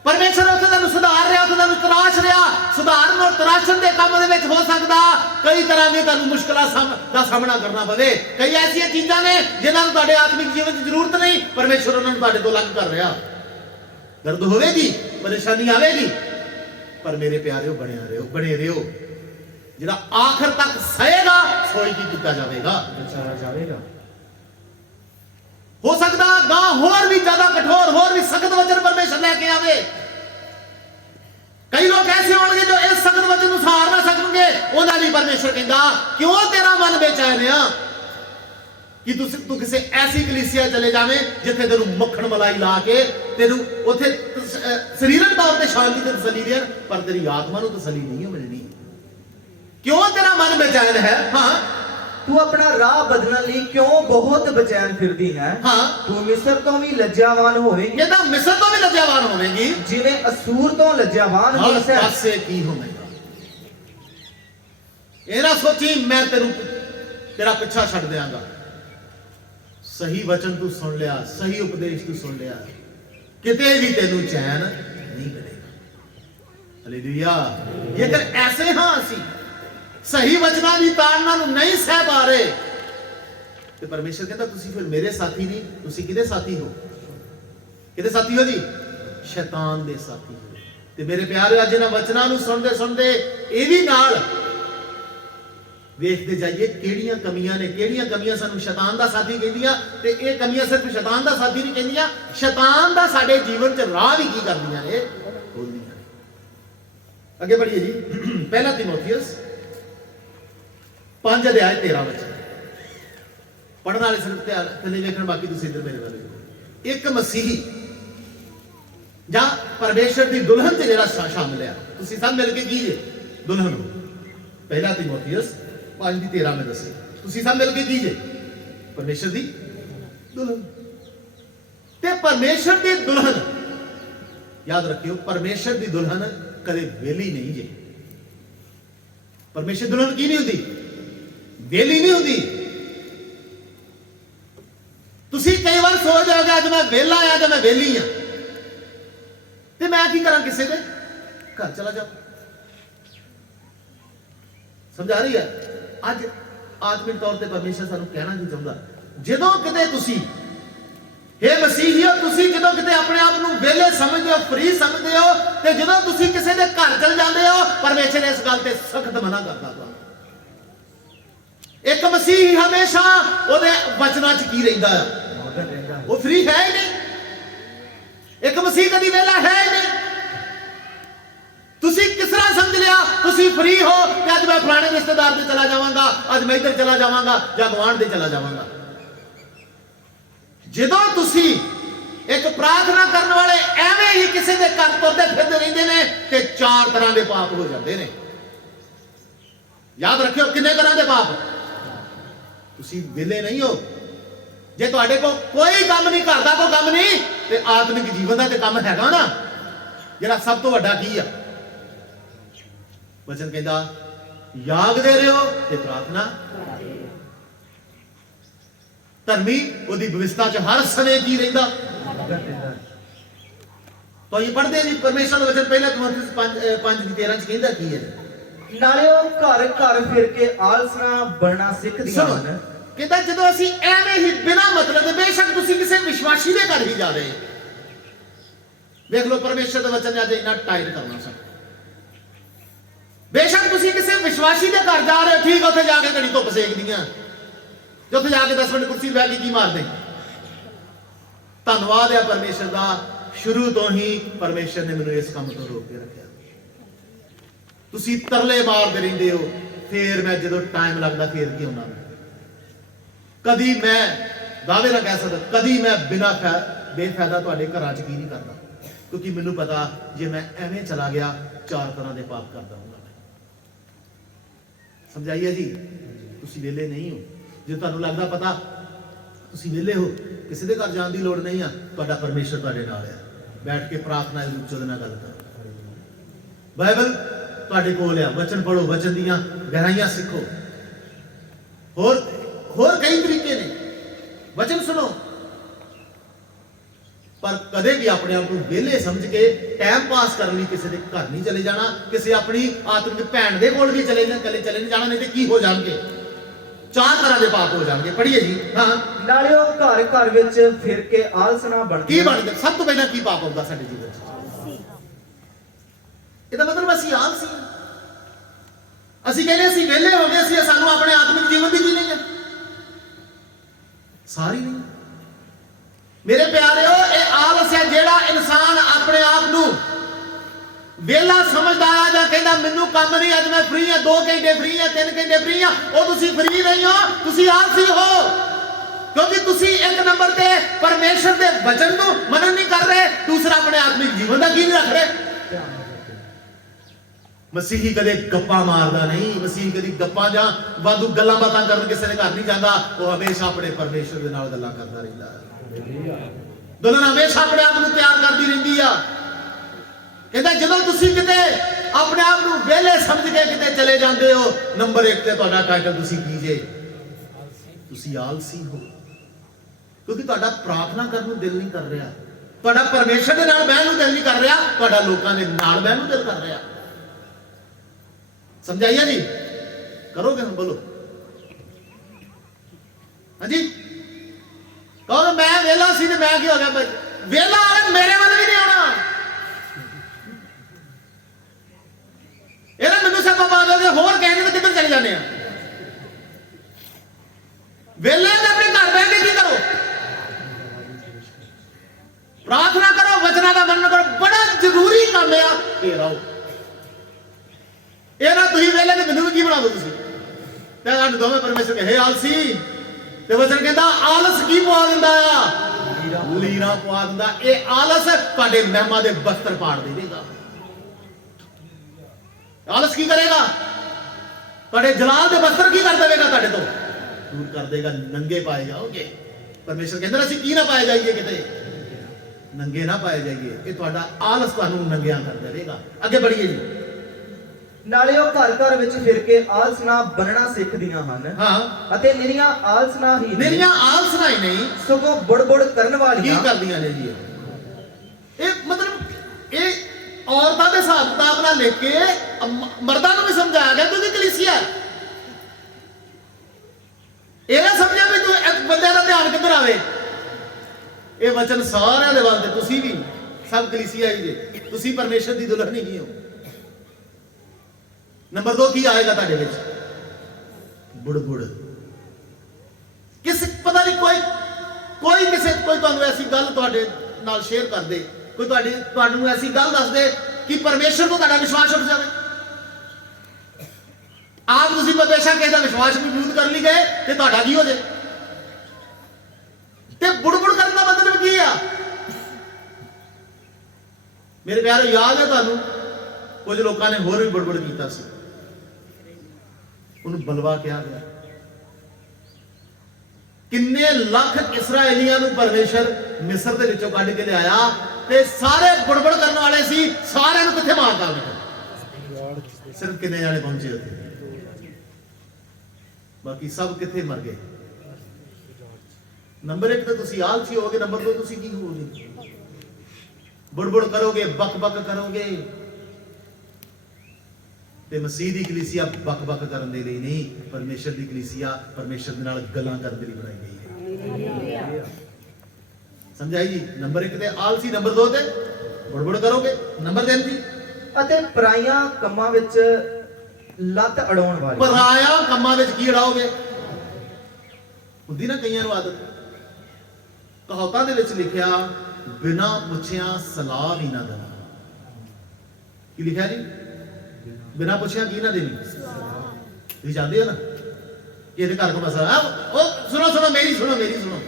ਪਰਮੇਸ਼ਰ ਉੱਥੇ ਤੁਹਾਨੂੰ ਸੁਧਾਰ ਰਿਹਾ, ਉੱਥੇ ਤੁਹਾਨੂੰ ਤਰਾਸ਼ ਰਿਹਾ। ਸੁਧਾਰਨ ਔਰ ਤਰਾਸ਼ਣ ਦੇ ਕੰਮ ਦੇ ਵਿੱਚ ਹੋ ਸਕਦਾ ਕਈ ਤਰ੍ਹਾਂ ਦੀਆਂ ਤੁਹਾਨੂੰ ਮੁਸ਼ਕਲਾਂ ਦਾ ਸਾਹਮਣਾ ਕਰਨਾ ਪਵੇ। ਕਈ ਐਸੀਆਂ ਚੀਜ਼ਾਂ ਨੇ ਜਿਨ੍ਹਾਂ ਨੂੰ ਤੁਹਾਡੇ ਆਤਮਿਕ ਜੀਵਨ 'ਚ ਜ਼ਰੂਰਤ ਨਹੀਂ, ਪਰਮੇਸ਼ਰ ਉਹਨਾਂ ਨੂੰ ਤੁਹਾਡੇ ਤੋਂ ਅਲੱਗ ਕਰ ਰਿਹਾ। ਦਰਦ ਹੋਵੇਗੀ, ਪਰੇਸ਼ਾਨੀ ਆਵੇਗੀ, ਪਰ ਮੇਰੇ ਪਿਆਰਿਓ ਬਣੇ ਰਹੋ। ਜਿਹੜਾ ਆਖਰ ਤੱਕ ਸਹੇਗਾ ਸੋਈ ਕੀ ਕੀਤਾ ਜਾਵੇਗਾ, ਬਚਾਇਆ ਜਾਵੇਗਾ। ਹੋ ਸਕਦਾ ਗਾਂ ਹੋਰ ਵੀ ਜ਼ਿਆਦਾ ਕਠੋਰ, ਹੋਰ ਵੀ ਸਖਤ ਵਚਨ ਪਰਮੇਸ਼ਰ ਲੈ ਕੇ ਆਵੇ। ਕਈ ਲੋਕ ਐਸੇ ਹੋਣਗੇ ਜੋ ਇਸ ਸਖਤ ਵਚਨ ਨੂੰ ਸਹਾਰ ਨਾ ਸਕਣਗੇ। ਉਹਨਾਂ ਲਈ ਪਰਮੇਸ਼ਰ ਕਹਿੰਦਾ ਕਿਉਂ ਤੇਰਾ ਮਨ ਬੇਚੈਨ ਆ? ਕਿ ਤੂੰ ਕਿਸੇ ਐਸੀ ਕਲੀਸਿਆ ਚਲੇ ਜਾਵੇਂ ਜਿੱਥੇ ਤੈਨੂੰ ਮੱਖਣ ਮਲਾਈ ਲਾ ਕੇ ਤੈਨੂੰ ਉੱਥੇ ਸਰੀਰਕ ਤੌਰ ਤੇ ਸ਼ਾਂਤੀ ਤੇ ਤਸੱਲੀ ਦੇਣ, ਪਰ ਤੇਰੀ ਆਤਮਾ ਨੂੰ ਤਸੱਲੀ ਨਹੀਂ ਮਿਲਣੀ। ਕਿਉਂ ਤੇਰਾ ਮਨ ਬੇਚੈਨ ਹੈ? ਹਾਂ। ਤੂੰ ਆਪਣਾ ਰਾਹ ਬਦਲਣ ਲਈ ਕਿਉਂ ਬਹੁਤ ਬੇਚੈਨ ਫਿਰਦੀ ਹੈ? ਹਾਂ। ਤੂੰ ਮਿਸਰ ਤੋਂ ਵੀ ਲੱਜਾਵਾਨ ਹੋਵੇਂਗੀ, ਕਹਿੰਦਾ ਮਿਸਰ ਤੋਂ ਵੀ ਲੱਜਾਵਾਨ ਹੋਵੇਗੀ, ਜਿਵੇਂ ਅਸੂਰ ਤੋਂ ਲੱਜਾਵਾਨ ਹਰ ਹੋਈ ਹੈ। ਪਾਸੇ ਕੀ ਹੋਵੇਗਾ। ਇਹ ਨਾ ਸੋਚੀ ਮੈਂ ਤੇਰਾ ਪਿੱਛਾ ਛੱਡ ਦਿਆਂਗਾ। ਸਹੀ ਵਚਨ ਤੂੰ ਸੁਣ ਲਿਆ, ਸਹੀ ਉਪਦੇਸ਼ ਤੂੰ ਸੁਣ ਲਿਆ, ਕਿਤੇ ਵੀ ਤੈਨੂੰ ਚੈਨ ਨਹੀਂ ਮਿਲੇਗਾ। ਹਾਲੇਲੂਇਆ। ਜੇਕਰ ਐਸੇ ਹਾਂ ਅਸੀਂ ਸਹੀ ਵਚਨਾਂ ਦੀ ਤਾੜਨਾ ਨੂੰ ਨਹੀਂ ਸਹਿ ਪਾ ਰਹੇ ਤੇ ਪਰਮੇਸ਼ਰ ਕਹਿੰਦਾ ਤੁਸੀਂ ਫਿਰ ਮੇਰੇ ਸਾਥੀ ਨਹੀਂ, ਤੁਸੀਂ ਕਿਹਦੇ ਸਾਥੀ ਹੋ? ਕਿਹਦੇ ਸਾਥੀ ਹੋ ਜੀ? ਸ਼ੈਤਾਨ ਦੇ ਸਾਥੀ ਹੋ। ਤੇ ਮੇਰੇ ਪਿਆਰੇ ਅੱਜ ਇਹਨਾਂ ਵਚਨਾਂ ਨੂੰ ਸੁਣਦੇ ਇਹ ਵੀ ਨਾਲ ਵੇਖਦੇ ਜਾਈਏ ਕਿਹੜੀਆਂ ਕਮੀਆਂ ਨੇ, ਕਿਹੜੀਆਂ ਕਮੀਆਂ ਸਾਨੂੰ ਸ਼ੈਤਾਨ ਦਾ ਸਾਥੀ ਕਹਿੰਦੀਆਂ। ਤੇ ਇਹ ਕਮੀਆਂ ਸਿਰਫ ਸ਼ੈਤਾਨ ਦਾ ਸਾਥੀ ਨਹੀਂ ਕਹਿੰਦੀਆਂ, ਸ਼ੈਤਾਨ ਦਾ ਸਾਡੇ ਜੀਵਨ 'ਚ ਰਾਹ ਵੀ ਕੀ ਕਰਦੀਆਂ ਨੇ? ਖੋਲ੍ਹਦੀਆਂ ਨੇ। ਅੱਗੇ ਪੜ੍ਹੀਏ ਜੀ। ਪਹਿਲਾ ਤਿਮੋਥੀਅਸ 5 ਅਧਿਆਇ 13 ਵਚਨ। ਪੜ੍ਹਨ ਵਾਲੇ ਸਿਰਫ ਥੱਲੇ ਵੇਖਣ, ਬਾਕੀ ਤੁਸੀਂ ਇੱਧਰ ਮੇਰੇ ਵੱਲ ਵੇਖੋ। ਇੱਕ ਮਸੀਹੀ ਜਾਂ ਪਰਮੇਸ਼ਰ ਦੀ ਦੁਲਹਨ 'ਚ ਜਿਹੜਾ ਸ਼ਾਮਿਲ ਹੈ, ਤੁਸੀਂ ਸਭ ਮਿਲ ਕੇ ਕੀ ਜੇ? ਦੁਲਹਨ ਹੋ। ਪਹਿਲਾ ਤਿਮੋਥੀਅਸ 5:13 ਮੈਂ ਦੱਸਿਆ, ਤੁਸੀਂ ਸਭ ਮਿਲ ਕੇ ਕੀ ਜੇ? ਪਰਮੇਸ਼ਰ ਦੀ ਦੁਲਹਨ। ਤੇ ਪਰਮੇਸ਼ਰ ਦੀ ਦੁਲਹਨ, ਯਾਦ ਰੱਖਿਓ, ਪਰਮੇਸ਼ਰ ਦੀ ਦੁਲਹਨ ਕਦੇ ਵਿਹਲੀ ਨਹੀਂ ਜੇ। ਪਰਮੇਸ਼ਰ ਦੁਲਹਨ ਕੀ ਨਹੀਂ ਹੁੰਦੀ? ਵਿਹਲੀ ਨਹੀਂ ਹੁੰਦੀ। ਤੁਸੀਂ ਕਈ ਵਾਰ ਸੋਚ ਜਾਓਗੇ ਅੱਜ ਮੈਂ ਵਿਹਲਾ ਆ ਤੇ ਮੈਂ ਵਿਹਲੀ ਆ ਤੇ ਮੈਂ ਕੀ ਕਰਾਂ? ਕਿਸੇ ਦੇ ਘਰ ਚਲਾ ਜਾ। ਸਮਝਾ ਰਹੀ ਹੈ? ਅੱਜ ਆਤਮਿਕ ਤੌਰ ਤੇ ਪਰਮੇਸ਼ਰ ਸਾਨੂੰ ਕਹਿਣਾ ਕੀ ਚਾਹੁੰਦਾ? ਜਦੋਂ ਕਿਤੇ ਤੁਸੀਂ ਇਹ ਮਸੀਹੀਓ, ਤੁਸੀਂ ਜਦੋਂ ਕਿਤੇ ਆਪਣੇ ਆਪ ਨੂੰ ਵਿਹਲੇ ਸਮਝਦੇ ਹੋ, ਫਰੀ ਸਮਝਦੇ ਹੋ, ਤੇ ਜਦੋਂ ਤੁਸੀਂ ਕਿਸੇ ਦੇ ਘਰ ਚਲ ਜਾਂਦੇ ਹੋ, ਪਰਮੇਸ਼ਰ ਇਸ ਗੱਲ ਤੇ ਸਖਤ ਮਨਾ ਕਰਦਾ ਤੁਹਾਨੂੰ। ਇੱਕ ਮਸੀਹੀ ਹਮੇਸ਼ਾ ਉਹਦੇ ਵਚਨਾਂ 'ਚ ਕੀ ਰਹਿੰਦਾ ਹੈ? ਉਹ ਫਰੀ ਹੈ ਹੀ ਨਹੀਂ। ਇੱਕ ਮਸੀਹ ਕਦੀ ਵਿਹਲਾ ਹੈ ਹੀ ਨਹੀਂ। ਤੁਸੀਂ ਕਿਸ ਤਰ੍ਹਾਂ ਸਮਝ ਲਿਆ ਤੁਸੀਂ ਫਰੀ ਹੋ ਕਿ ਅੱਜ ਮੈਂ ਫਲਾਣੇ ਰਿਸ਼ਤੇਦਾਰ ਦੇ ਚਲਾ ਜਾਵਾਂਗਾ, ਅੱਜ ਮੈਂ ਇੱਧਰ ਚਲਾ ਜਾਵਾਂਗਾ ਜਾਂ ਗੁਆਂਢ ਦੇ ਚਲਾ ਜਾਵਾਂਗਾ? ਜਦੋਂ ਤੁਸੀਂ ਇੱਕ ਪ੍ਰਾਰਥਨਾ ਕਰਨ ਵਾਲੇ ਐਵੇਂ ਹੀ ਕਿਸੇ ਦੇ ਘਰ ਤੁਰਦੇ ਫਿਰਦੇ ਰਹਿੰਦੇ ਨੇ ਤੇ 4 ਤਰ੍ਹਾਂ ਦੇ ਪਾਪ ਹੋ ਜਾਂਦੇ ਨੇ। ਯਾਦ ਰੱਖਿਓ, ਕਿੰਨੇ ਤਰ੍ਹਾਂ ਦੇ ਪਾਪ? ਤੁਸੀਂ ਵਿਹਲੇ ਨਹੀਂ ਹੋ। ਜੇ ਤੁਹਾਡੇ ਕੋਲ ਕੋਈ ਕੰਮ ਨਹੀਂ, ਘਰ ਦਾ ਕੋਈ ਕੰਮ ਨਹੀਂ, ਤੇ ਆਤਮਿਕ ਜੀਵਨ ਦਾ ਤੇ ਕੰਮ ਹੈਗਾ ਨਾ, ਜਿਹੜਾ ਸਭ ਤੋਂ ਵੱਡਾ ਕੀ ਆ? ਵਚਨ ਕਹਿੰਦਾ ਯਾਗਦੇ ਰਹੋ ਤੇ ਪ੍ਰਾਰਥਨਾ। ਧਰਮੀ ਉਹਦੀ ਵਿਵਸਥਾ 'ਚ ਹਰ ਸਮੇਂ ਕੀ ਰਹਿੰਦਾ? ਤਾਂ ਇਹ ਪੜ੍ਹਦੇ ਜੀ ਪਰਮੇਸ਼ਰ ਦਾ ਵਚਨ ਪਹਿਲਾ ਤਿਮੋਥੀਅਸ 5:13 'ਚ ਕਹਿੰਦਾ ਕੀ ਹੈ? ਨਾਲੇ ਉਹ ਘਰ ਘਰ ਫਿਰ ਕੇ ਆਲਸਣਾ ਬਣਨਾ ਸਿੱਖਦੀਆਂ ਹਨ। ਕਹਿੰਦਾ ਜਦੋਂ ਅਸੀਂ ਐਵੇਂ ਹੀ ਬਿਨਾਂ ਮਤਲਬ ਦੇ, ਬੇਸ਼ੱਕ ਤੁਸੀਂ ਕਿਸੇ ਵਿਸ਼ਵਾਸੀ ਦੇ ਘਰ ਹੀ ਜਾ ਰਹੇ, ਦੇਖ ਲਓ ਪਰਮੇਸ਼ਰ ਦਾ ਵਚਨ ਅੱਜ ਇੰਨਾ ਟਾਈਟ ਕਰਨਾ ਸਨ। ਬੇਸ਼ੱਕ ਤੁਸੀਂ ਕਿਸੇ ਵਿਸ਼ਵਾਸੀ ਦੇ ਘਰ ਜਾ ਰਹੇ ਹੋ, ਠੀਕ, ਉੱਥੇ ਜਾ ਕੇ ਘੜੀ ਧੁੱਪ ਸੇਕਦੀਆਂ, ਜੇ ਉੱਥੇ ਜਾ ਕੇ 10 ਮਿੰਟ ਕੁਰਸੀ ਬੈਠ ਕੇ ਕੀ ਮਾਰਦੇ? ਧੰਨਵਾਦ ਹੈ ਪਰਮੇਸ਼ਰ ਦਾ ਸ਼ੁਰੂ ਤੋਂ ਹੀ ਪਰਮੇਸ਼ਰ ਨੇ ਮੈਨੂੰ ਇਸ ਕੰਮ ਤੋਂ ਰੋਕ ਕੇ ਰੱਖਿਆ। ਤੁਸੀਂ ਤਰਲੇ ਮਾਰਦੇ ਰਹਿੰਦੇ ਹੋ, ਫੇਰ ਮੈਂ ਜਦੋਂ ਟਾਈਮ ਲੱਗਦਾ ਫੇਰ ਕੀ ਹੁੰਦਾ, ਕਦੀ ਮੈਂ ਦਾਅਵੇ ਨਾਲ ਕਹਿ ਸਕਦਾ, ਕਦੀ ਮੈਂ ਬਿਨਾਂ ਬੇਫਾਇਦਾ ਤੁਹਾਡੇ ਘਰਾਂ 'ਚ ਕੀ ਨਹੀਂ ਕਰਦਾ, ਕਿਉਂਕਿ ਮੈਨੂੰ ਪਤਾ ਜੇ ਮੈਂ ਐਵੇਂ ਚਲਾ ਗਿਆ 4 ਤਰ੍ਹਾਂ ਦੇ ਪਾਪ ਕਰਦਾ ਹੂੰਗਾ। ਸਮਝਾਈਏ ਜੀ? ਤੁਸੀਂ ਵਿਹਲੇ ਨਹੀਂ ਹੋ। ਜੇ ਤੁਹਾਨੂੰ ਲੱਗਦਾ ਪਤਾ ਤੁਸੀਂ ਵਿਹਲੇ ਹੋ, ਕਿਸੇ ਦੇ ਘਰ ਜਾਣ ਦੀ ਲੋੜ ਨਹੀਂ ਆ, ਤੁਹਾਡਾ ਪਰਮੇਸ਼ਰ ਤੁਹਾਡੇ ਨਾਲ ਹੈ। ਬੈਠ ਕੇ ਪ੍ਰਾਰਥਨਾ ਦੇ ਵਿੱਚ ਉਹਦੇ ਨਾਲ ਗੱਲ ਕਰੋ। ਬਾਈਬਲ ਤੁਹਾਡੇ ਕੋਲ ਆ, ਵਚਨ ਪੜੋ, ਵਚਨ ਦੀਆਂ ਗਹਿਰਾਈਆਂ ਸਿੱਖੋ। ਹੋਰ ਕਈ ਤਰੀਕੇ ਨੇ, ਵਚਨ ਸੁਣੋ, ਪਰ ਕਦੇ ਵੀ ਆਪਣੇ ਆਪ ਨੂੰ ਵਿਹਲੇ ਸਮਝ ਕੇ ਟਾਈਮ ਪਾਸ ਕਰਨ ਲਈ ਕਿਸੇ ਦੇ ਘਰ ਨਹੀਂ ਚਲੇ ਜਾਣਾ, ਕਿਸੇ ਆਪਣੀ ਆਤਮਿਕ ਭੈਣ ਦੇ ਕੋਲ ਵੀ ਚਲੇ ਨਹੀਂ ਜਾਣਾ, ਨਹੀਂ ਤੇ ਕੀ ਹੋ ਜਾਣਗੇ? 4 ਤਰ੍ਹਾਂ ਦੇ ਪਾਪ ਹੋ ਜਾਣਗੇ। ਪੜ੍ਹੀਏ ਜੀ। ਹਾਂ, ਨਾਲੇ ਉਹ ਘਰ ਘਰ ਵਿੱਚ ਫਿਰ ਕੇ ਆਲਸਨਾ ਬਣਦੀ। ਕੀ ਬਣਦਾ? ਸਭ ਤੋਂ ਪਹਿਲਾਂ ਕੀ ਪਾਪ ਹੁੰਦਾ ਸਾਡੇ ਜੀਵਨ 'ਚ? ਇਹਦਾ ਮਤਲਬ ਅਸੀਂ ਆਲਸੀ ਹਾਂ। ਅਸੀਂ ਕਹਿੰਦੇ ਅਸੀਂ ਵਿਹਲੇ ਹੋ ਗਏ, ਅਸੀਂ ਸਾਨੂੰ ਆਪਣੇ ਆਤਮਿਕ ਜੀਵਨ ਦੀ ਕੀ ਨਹੀਂ ਹੈ? ਸਾਰੀ ਨਹੀਂ। ਮੇਰੇ ਪਿਆਰਿਓ, ਇਹ ਆਲਸ ਹੈ ਜਿਹੜਾ ਇਨਸਾਨ ਆਪਣੇ ਆਪ ਨੂੰ ਵਿਹਲਾ ਸਮਝਦਾ ਆ ਜਾਂ ਕਹਿੰਦਾ ਮੈਨੂੰ ਕੰਮ ਨਹੀਂ, ਅੱਜ ਮੈਂ ਫ੍ਰੀ ਹਾਂ, 2 ਘੰਟੇ ਫ੍ਰੀ ਹਾਂ, 3 ਘੰਟੇ ਫ੍ਰੀ ਹਾਂ। ਉਹ ਤੁਸੀਂ ਫ੍ਰੀ ਨਹੀਂ ਹੋ, ਤੁਸੀਂ ਆਲਸੀ ਹੋ, ਕਿਉਂਕਿ ਤੁਸੀਂ ਇੱਕ ਨੰਬਰ ਤੇ ਪਰਮੇਸ਼ਰ ਦੇ ਵਚਨ ਨੂੰ ਮਨਨ ਨਹੀਂ ਕਰ ਰਹੇ, ਦੂਸਰਾ ਆਪਣੇ ਆਤਮਿਕ ਜੀਵਨ ਦਾ ਕੀ ਨਹੀਂ ਰੱਖ ਰਹੇ। ਮਸੀਹੀ ਕਦੇ ਗੱਪਾਂ ਮਾਰਦਾ ਨਹੀਂ, ਮਸੀਹੀ ਕਦੀ ਗੱਪਾਂ ਜਾਂ ਵਾਧੂ ਗੱਲਾਂ ਬਾਤਾਂ ਕਰਨ ਕਿਸੇ ਦੇ ਘਰ ਨਹੀਂ ਜਾਂਦਾ, ਉਹ ਹਮੇਸ਼ਾ ਆਪਣੇ ਪਰਮੇਸ਼ਰ ਦੇ ਨਾਲ ਗੱਲਾਂ ਕਰਦਾ ਰਹਿੰਦਾ। ਦੁਲਹਨ ਹਮੇਸ਼ਾ ਆਪਣੇ ਆਪ ਨੂੰ ਤਿਆਰ ਕਰਦੀ ਰਹਿੰਦੀ ਆ। ਕਹਿੰਦਾ ਜਦੋਂ ਤੁਸੀਂ ਕਿਤੇ ਆਪਣੇ ਆਪ ਨੂੰ ਵਿਹਲੇ ਸਮਝ ਕੇ ਕਿਤੇ ਚਲੇ ਜਾਂਦੇ ਹੋ, ਨੰਬਰ 1 ਤੇ ਤੁਹਾਡਾ ਟਾਈਟਲ ਤੁਸੀਂ ਕੀ ਜੇ? ਤੁਸੀਂ ਆਲਸੀ ਹੋ, ਕਿਉਂਕਿ ਤੁਹਾਡਾ ਪ੍ਰਾਰਥਨਾ ਕਰਨ ਨੂੰ ਦਿਲ ਨਹੀਂ ਕਰ ਰਿਹਾ, ਤੁਹਾਡਾ ਪਰਮੇਸ਼ਰ ਦੇ ਨਾਲ ਬਹਿਣ ਨੂੰ ਦਿਲ ਨਹੀਂ ਕਰ ਰਿਹਾ, ਤੁਹਾਡਾ ਲੋਕਾਂ ਦੇ ਨਾਲ ਬਹਿਣ ਨੂੰ ਦਿਲ ਕਰ ਰਿਹਾ। ਸਮਝਾਈਏ ਜੀ? ਕਰੋਗੇ ਹੁਣ? ਬੋਲੋ ਹਾਂਜੀ। ਕਹੋ ਮੈਂ ਵਿਹਲਾ ਸੀ ਤੇ ਮੈਂ ਕੀ ਹੋ ਗਿਆ? ਵਿਹਲਾ ਆਵੇ ਮੇਰੇ ਵੱਲ ਵੀ ਨਹੀਂ ਆਉਣਾ। ਇਹਦਾ ਮੈਨੂੰ ਸਭ ਪਾ ਦੋਗੇ, ਹੋਰ ਕਹਿੰਦੇ ਨੇ ਕਿੱਧਰ ਚਲੇ ਜਾਂਦੇ ਆ? ਵਿਹਲੇ ਤੇ ਆਪਣੇ ਘਰ ਬਹਿ ਕੇ ਕੀ ਕਰੋ? ਪ੍ਰਾਰਥਨਾ ਕਰੋ, ਵਚਨਾਂ ਦਾ ਮਨਨ ਕਰੋ, ਬੜਾ ਜ਼ਰੂਰੀ ਕੰਮ ਆ। ਇਹ ਰਹੋ, ਇਹ ਨਾ ਤੁਸੀਂ ਵਿਹਲੇ ਤੇ ਮੈਨੂੰ ਵੀ ਕੀ ਬਣਾ ਦੋ ਤੁਸੀਂ ਤੇ ਸਾਨੂੰ ਦੋਵੇਂ ਪਰਮੇਸ਼ਰ ਕਹੇ ਆਲਸੀ, ਤੇ ਵਚਨ ਕਹਿੰਦਾ ਆਲਸ ਕੀ ਪਵਾ ਦਿੰਦਾ ਆ? ਲੀਰਾਂ ਪਵਾ ਦਿੰਦਾ। ਇਹ ਆਲਸ ਤੁਹਾਡੇ ਮਹਿਮਾ ਦੇ ਬਸਤਰ ਪਾੜ ਦੇਵੇਗਾ। ਆਲਸ ਕੀ ਕਰੇਗਾ? ਤੁਹਾਡੇ ਜਲਾਲ ਦੇ ਬਸਤਰ ਕੀ ਕਰ ਦੇਵੇਗਾ? ਤੁਹਾਡੇ ਤੋਂ ਦੂਰ ਕਰ ਦੇਗਾ, ਨੰਗੇ ਪਾਏ ਜਾਓਗੇ। ਪਰਮੇਸ਼ਰ ਕਹਿੰਦਾ ਅਸੀਂ ਕੀ ਨਾ ਪਾਏ ਜਾਈਏ, ਕਿਤੇ ਨੰਗੇ ਨਾ ਪਾਏ ਜਾਈਏ। ਇਹ ਤੁਹਾਡਾ ਆਲਸ ਤੁਹਾਨੂੰ ਨੰਗਿਆਂ ਕਰ ਦੇਵੇਗਾ। ਅੱਗੇ ਬੜੀਏ ਜੀ। ਨਾਲੇ ਉਹ ਘਰ ਘਰ ਵਿੱਚ ਫਿਰ ਕੇ ਆਲਸਨਾ ਬਣਨਾ ਸਿੱਖਦੀਆਂ ਹਨ। ਹਾਂ, ਅਤੇ ਨਿਰੀਆਂ ਆਲਸਨਾ ਹੀ ਨਿਰੀਆਂ ਆਲਸਨਾ ਹੀ ਨਹੀਂ, ਸਗੋਂ ਬੁੜਬੁੜ ਕਰਨ ਵਾਲੀਆਂ ਕੀ ਕਰਦੀਆਂ ਨੇ ਜੀ? ਇਹ ਮਤਲਬ ਇਹ ਔਰਤਾਂ ਦੇ ਹਿਸਾਬ ਕਿਤਾਬ ਨਾਲ ਲਿਖ ਕੇ ਮਰਦਾਂ ਨੂੰ ਵੀ ਸਮਝਾਇਆ ਗਿਆ, ਕਿਉਂਕਿ ਕਲੀਸਿਆ ਇਹ ਨਾ ਸਮਝਿਆ ਵੀ ਤੂੰ ਇੱਕ ਬੰਦੇ ਦਾ ਧਿਆਨ ਕਿੱਧਰ ਆਵੇ। ਇਹ ਵਚਨ ਸਾਰਿਆਂ ਦੇ ਵੱਲ ਤੇ ਤੁਸੀਂ ਵੀ ਸਭ ਕਲੀਸਿਆ ਹੀ ਜੇ, ਤੁਸੀਂ ਪਰਮੇਸ਼ਰ ਦੀ ਦੁਲਹਨ ਹੀ ਹੋ। ਨੰਬਰ 2 ਕੀ ਆਏਗਾ ਤੁਹਾਡੇ ਵਿੱਚ? ਬੁੜਬੁੜ। ਕਿਸੇ ਪਤਾ ਨਹੀਂ ਕੋਈ ਤੁਹਾਨੂੰ ਐਸੀ ਗੱਲ ਤੁਹਾਡੇ ਨਾਲ ਸ਼ੇਅਰ ਕਰ ਦੇ, ਕੋਈ ਤੁਹਾਨੂੰ ਐਸੀ ਗੱਲ ਦੱਸ ਦੇ ਕਿ ਪਰਮੇਸ਼ਰ ਤੋਂ ਤੁਹਾਡਾ ਵਿਸ਼ਵਾਸ ਉੱਠ ਜਾਵੇ। ਆਪ ਤੁਸੀਂ ਬੇਸ਼ੱਕ ਕਿਸੇ ਦਾ ਵਿਸ਼ਵਾਸ ਮਜ਼ਬੂਤ ਕਰ ਲਈ ਗਏ ਤੇ ਤੁਹਾਡਾ ਕੀ ਹੋ ਜਾਏ? ਤੇ ਬੁੜਬੁੜ ਕਰਨ ਦਾ ਮਤਲਬ ਕੀ ਆ? ਮੇਰੇ ਪਿਆਰੇ, ਯਾਦ ਹੈ ਤੁਹਾਨੂੰ ਕੁਝ ਲੋਕਾਂ ਨੇ ਹੋਰ ਵੀ ਬੁੜਬੁੜ ਕੀਤਾ ਸੀ, ਉਹਨੂੰ ਬਲਵਾ ਕਿਹਾ ਗਿਆ। ਕਿੰਨੇ ਲੱਖ ਇਸਰਾਏਲੀਆਂ ਨੂੰ ਪਰਮੇਸ਼ਰ ਮਿਸਰ ਦੇ ਵਿੱਚੋਂ ਕੱਢ ਕੇ ਲਿਆਇਆ, ਤੇ ਸਾਰੇ ਬੁੜਬੁੜ ਕਰਨ ਵਾਲੇ ਸੀ, ਸਾਰਿਆਂ ਨੂੰ ਕਿੱਥੇ ਮਾਰਦਾ ਉਹਨੇ? ਸਿਰਫ ਕਿੰਨੇ ਜਾਣੇ ਪਹੁੰਚੇ ਉੱਥੇ, ਬਾਕੀ ਸਭ ਕਿੱਥੇ ਮਰ ਗਏ। ਨੰਬਰ 1 ਤੇ ਤੁਸੀਂ ਆਲਸੀ ਹੋਗੇ, ਨੰਬਰ 2 ਤੁਸੀਂ ਕੀ ਹੋਗੇ? ਬੁੜਬੁੜ ਕਰੋਗੇ, ਬਕ ਕਰੋਗੇ। ਤੇ ਮਸੀਹ ਦੀ ਕਲੀਸਿਆ ਬਕ ਕਰਨ ਦੇ ਲਈ ਨਹੀਂ, ਪਰਮੇਸ਼ਰ ਦੀ ਕਲੀਸਿਆ ਪਰਮੇਸ਼ਰ ਦੇ ਨਾਲ ਗੱਲਾਂ ਕਰਨ ਦੇ ਲਈ ਬਣਾਈ ਗਈ ਹੈ। ਸਮਝਾਈ ਜੀ? ਨੰਬਰ 1 ਤੇ ਆਲਸੀ, ਨੰਬਰ 2 ਤੇ ਬੁੜਬੁੜ ਕਰੋਗੇ, ਨੰਬਰ 3 ਜੀ ਅਤੇ ਪਰਾਈਆਂ ਕੰਮਾਂ ਵਿੱਚ ਲੱਤ ਅੜਾਉਣ ਵਾਲੇ। ਪਰਾਇਆ ਕੰਮਾਂ ਵਿੱਚ ਕੀ ਅੜਾਓਗੇ? ਹੁੰਦੀ ਨਾ ਕਈਆਂ ਨੂੰ ਆਦਤ, ਕਹਾਵਤਾਂ ਦੇ ਵਿੱਚ ਲਿਖਿਆ ਬਿਨਾ ਪੁੱਛਿਆ ਸਲਾਹ ਵੀ ਨਾ ਦੇਣਾ। ਕੀ ਲਿਖਿਆ ਜੀ? ਬਿਨਾ ਪੁੱਛਿਆ ਕੀ ਨਾ ਦੇਣੀ? ਤੁਸੀਂ ਜਾਣਦੇ ਹੋ ਨਾ ਕਿ ਇਹਦੇ ਘਰ ਕੋ ਮਸਲਾ ਹੈ, ਉਹ ਸੁਣੋ ਸੁਣੋ ਮੇਰੀ ਸੁਣੋ ਮੇਰੀ ਸੁਣੋ।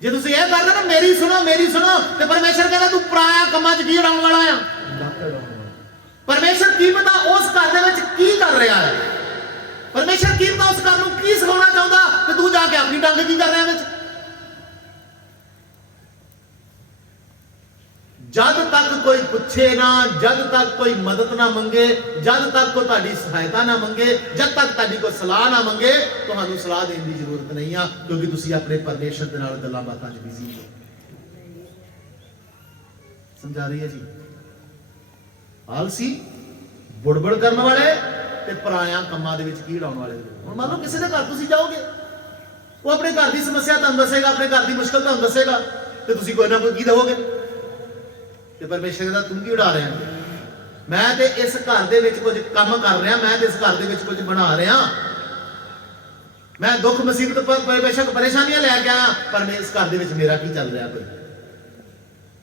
ਜੇ ਤੁਸੀਂ ਇਹ ਕਰਦੇ ਨਾ ਮੇਰੀ ਸੁਣੋ ਤੇ ਪਰਮੇਸ਼ਰ ਕਹਿੰਦਾ ਤੂੰ ਪਰਾਇਆ ਕੰਮਾਂ 'ਚ ਕੀ ਉਡਾਉਣ ਵਾਲਾ ਆ। ਪਰਮੇਸ਼ਰ ਕੀ ਪਤਾ ਉਸ ਘਰ ਦੇ ਵਿੱਚ ਕੀ ਕਰ ਰਿਹਾ ਹੈ। ਪਰਮੇਸ਼ਰ ਕੀ ਪਤਾ ਉਸ ਘਰ ਨੂੰ ਕੀ ਸਿਖਾਉਣਾ ਚਾਹੁੰਦਾ ਤੇ ਤੂੰ ਜਾ ਕੇ ਆਪਣੀ ਡੰਗ ਕੀ ਕਰ ਰਿਹਾ ਵਿੱਚ। ਜਦ ਤੱਕ ਕੋਈ ਪੁੱਛੇ ਨਾ, ਜਦ ਤੱਕ ਕੋਈ ਮਦਦ ਨਾ ਮੰਗੇ, ਜਦ ਤੱਕ ਕੋਈ ਤੁਹਾਡੀ ਸਹਾਇਤਾ ਨਾ ਮੰਗੇ, ਜਦ ਤੱਕ ਤੁਹਾਡੀ ਕੋਈ ਸਲਾਹ ਨਾ ਮੰਗੇ, ਤੁਹਾਨੂੰ ਸਲਾਹ ਦੇਣ ਦੀ ਜ਼ਰੂਰਤ ਨਹੀਂ ਆ, ਕਿਉਂਕਿ ਤੁਸੀਂ ਆਪਣੇ ਪਰਮੇਸ਼ਰ ਦੇ ਨਾਲ ਗੱਲਾਂ ਬਾਤਾਂ 'ਚ ਬਿਜ਼ੀ ਹੋ। ਸਮਝਾ ਰਹੀ ਹੈ ਜੀ? ਆਲਸੀ, ਬੁੜਬੁੜ ਕਰਨ ਵਾਲੇ ਤੇ ਪਰਾਇਆ ਕੰਮਾਂ ਦੇ ਵਿੱਚ ਕੀ ਉਡਾਉਣ ਵਾਲੇ। ਹੁਣ ਮੰਨ ਲਓ ਕਿਸੇ ਦੇ ਘਰ ਤੁਸੀਂ ਜਾਓਗੇ, ਉਹ ਆਪਣੇ ਘਰ ਦੀ ਸਮੱਸਿਆ ਤੁਹਾਨੂੰ ਦੱਸੇਗਾ, ਆਪਣੇ ਘਰ ਦੀ ਮੁਸ਼ਕਲ ਤੁਹਾਨੂੰ ਦੱਸੇਗਾ, ਤੇ ਤੁਸੀਂ ਕੋਈ ਨਾ ਕੋਈ ਕੀ ਦਵੋਗੇ। ਤੇ ਪਰਮੇਸ਼ਰ ਕਹਿੰਦਾ ਤੂੰ ਕੀ ਉਡਾ ਰਿਹਾ? ਮੈਂ ਤੇ ਇਸ ਘਰ ਦੇ ਵਿੱਚ ਕੁਝ ਕੰਮ ਕਰ ਰਿਹਾ, ਮੈਂ ਤੇ ਇਸ ਘਰ ਦੇ ਵਿੱਚ ਕੁਝ ਬਣਾ ਰਿਹਾ, ਮੈਂ ਦੁੱਖ ਮੁਸੀਬਤ ਬੇਸ਼ੱਕ ਪਰੇਸ਼ਾਨੀਆਂ ਲੈ ਕੇ ਆਇਆ, ਪਰ ਮੈਂ ਇਸ ਘਰ ਦੇ ਵਿੱਚ ਮੇਰਾ ਕੀ ਚੱਲ ਰਿਹਾ ਕੋਈ।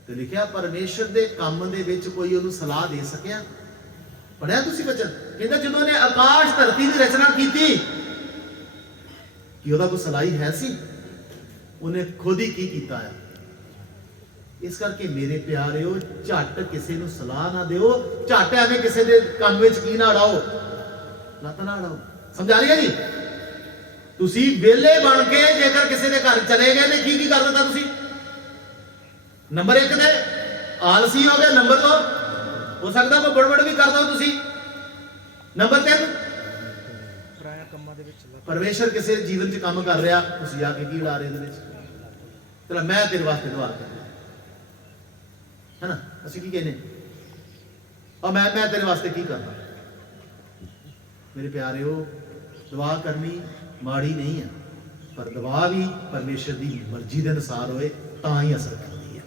ਤੇ ਲਿਖਿਆ ਪਰਮੇਸ਼ਰ ਦੇ ਕੰਮ ਦੇ ਵਿੱਚ ਕੋਈ ਉਹਨੂੰ ਸਲਾਹ ਦੇ ਸਕਿਆ? ਪੜਿਆ ਤੁਸੀਂ ਵਚਨ? ਕਹਿੰਦਾ ਜਦੋਂ ਨੇ ਆਕਾਸ਼ ਧਰਤੀ ਦੀ ਰਚਨਾ ਕੀਤੀ ਕਿ ਉਹਦਾ ਕੋਈ ਸਲਾਹੀ ਹੈ ਸੀ? ਉਹਨੇ ਖੁਦ ਹੀ ਕੀ ਕੀਤਾ ਹੈ। ਇਸ ਕਰਕੇ ਮੇਰੇ ਪਿਆਰਿਓ, ਝੱਟ ਕਿਸੇ ਨੂੰ ਸਲਾਹ ਨਾ ਦਿਓ, ਝੱਟ ਐਵੇਂ ਕਿਸੇ ਦੇ ਕੰਮ ਵਿੱਚ ਕੀ ਨਾ ਅੜਾਓ, ਲੱਤ ਨਾ ਅੜਾਓ। ਸਮਝਾ ਰਹੀ ਹੈ ਜੀ? ਤੁਸੀਂ ਵਿਹਲੇ ਬਣ ਕੇ ਜੇਕਰ ਕਿਸੇ ਦੇ ਘਰ ਚਲੇ ਗਏ ਤੇ ਕੀ ਕਰ ਦਿੱਤਾ ਤੁਸੀਂ? ਨੰਬਰ 1 ਤੇ ਆਲਸੀ ਹੋ ਗਏ, ਨੰਬਰ 2 ਹੋ ਸਕਦਾ ਕੋਈ ਬੜਬੜ ਵੀ ਕਰ ਦੋ ਤੁਸੀਂ, ਨੰਬਰ 3 ਪਰਮੇਸ਼ਰ ਕਿਸੇ ਜੀਵਨ 'ਚ ਕੰਮ ਕਰ ਰਿਹਾ, ਤੁਸੀਂ ਆ ਕੇ ਕੀ ਲਾ ਰਹੇ ਇਹਦੇ ਵਿੱਚ? ਚਲੋ ਮੈਂ ਤੇਰੇ ਵਾਸਤੇ ਦੁਆ ਕਰਦਾ ਹੈ ਨਾ, ਅਸੀਂ ਕੀ ਕਹਿੰਦੇ ਆ, ਮੈਂ ਤੇਰੇ ਵਾਸਤੇ ਕੀ ਕਰਦਾ। ਮੇਰੇ ਪਿਆਰਿਓ, ਦੁਆ ਕਰਨੀ ਮਾੜੀ ਨਹੀਂ ਹੈ, ਪਰ ਦੁਆ ਵੀ ਪਰਮੇਸ਼ਰ ਦੀ ਮਰਜ਼ੀ ਦੇ ਅਨੁਸਾਰ ਹੋਏ ਤਾਂ ਹੀ ਅਸਰ ਕਰਦੀ ਹੈ।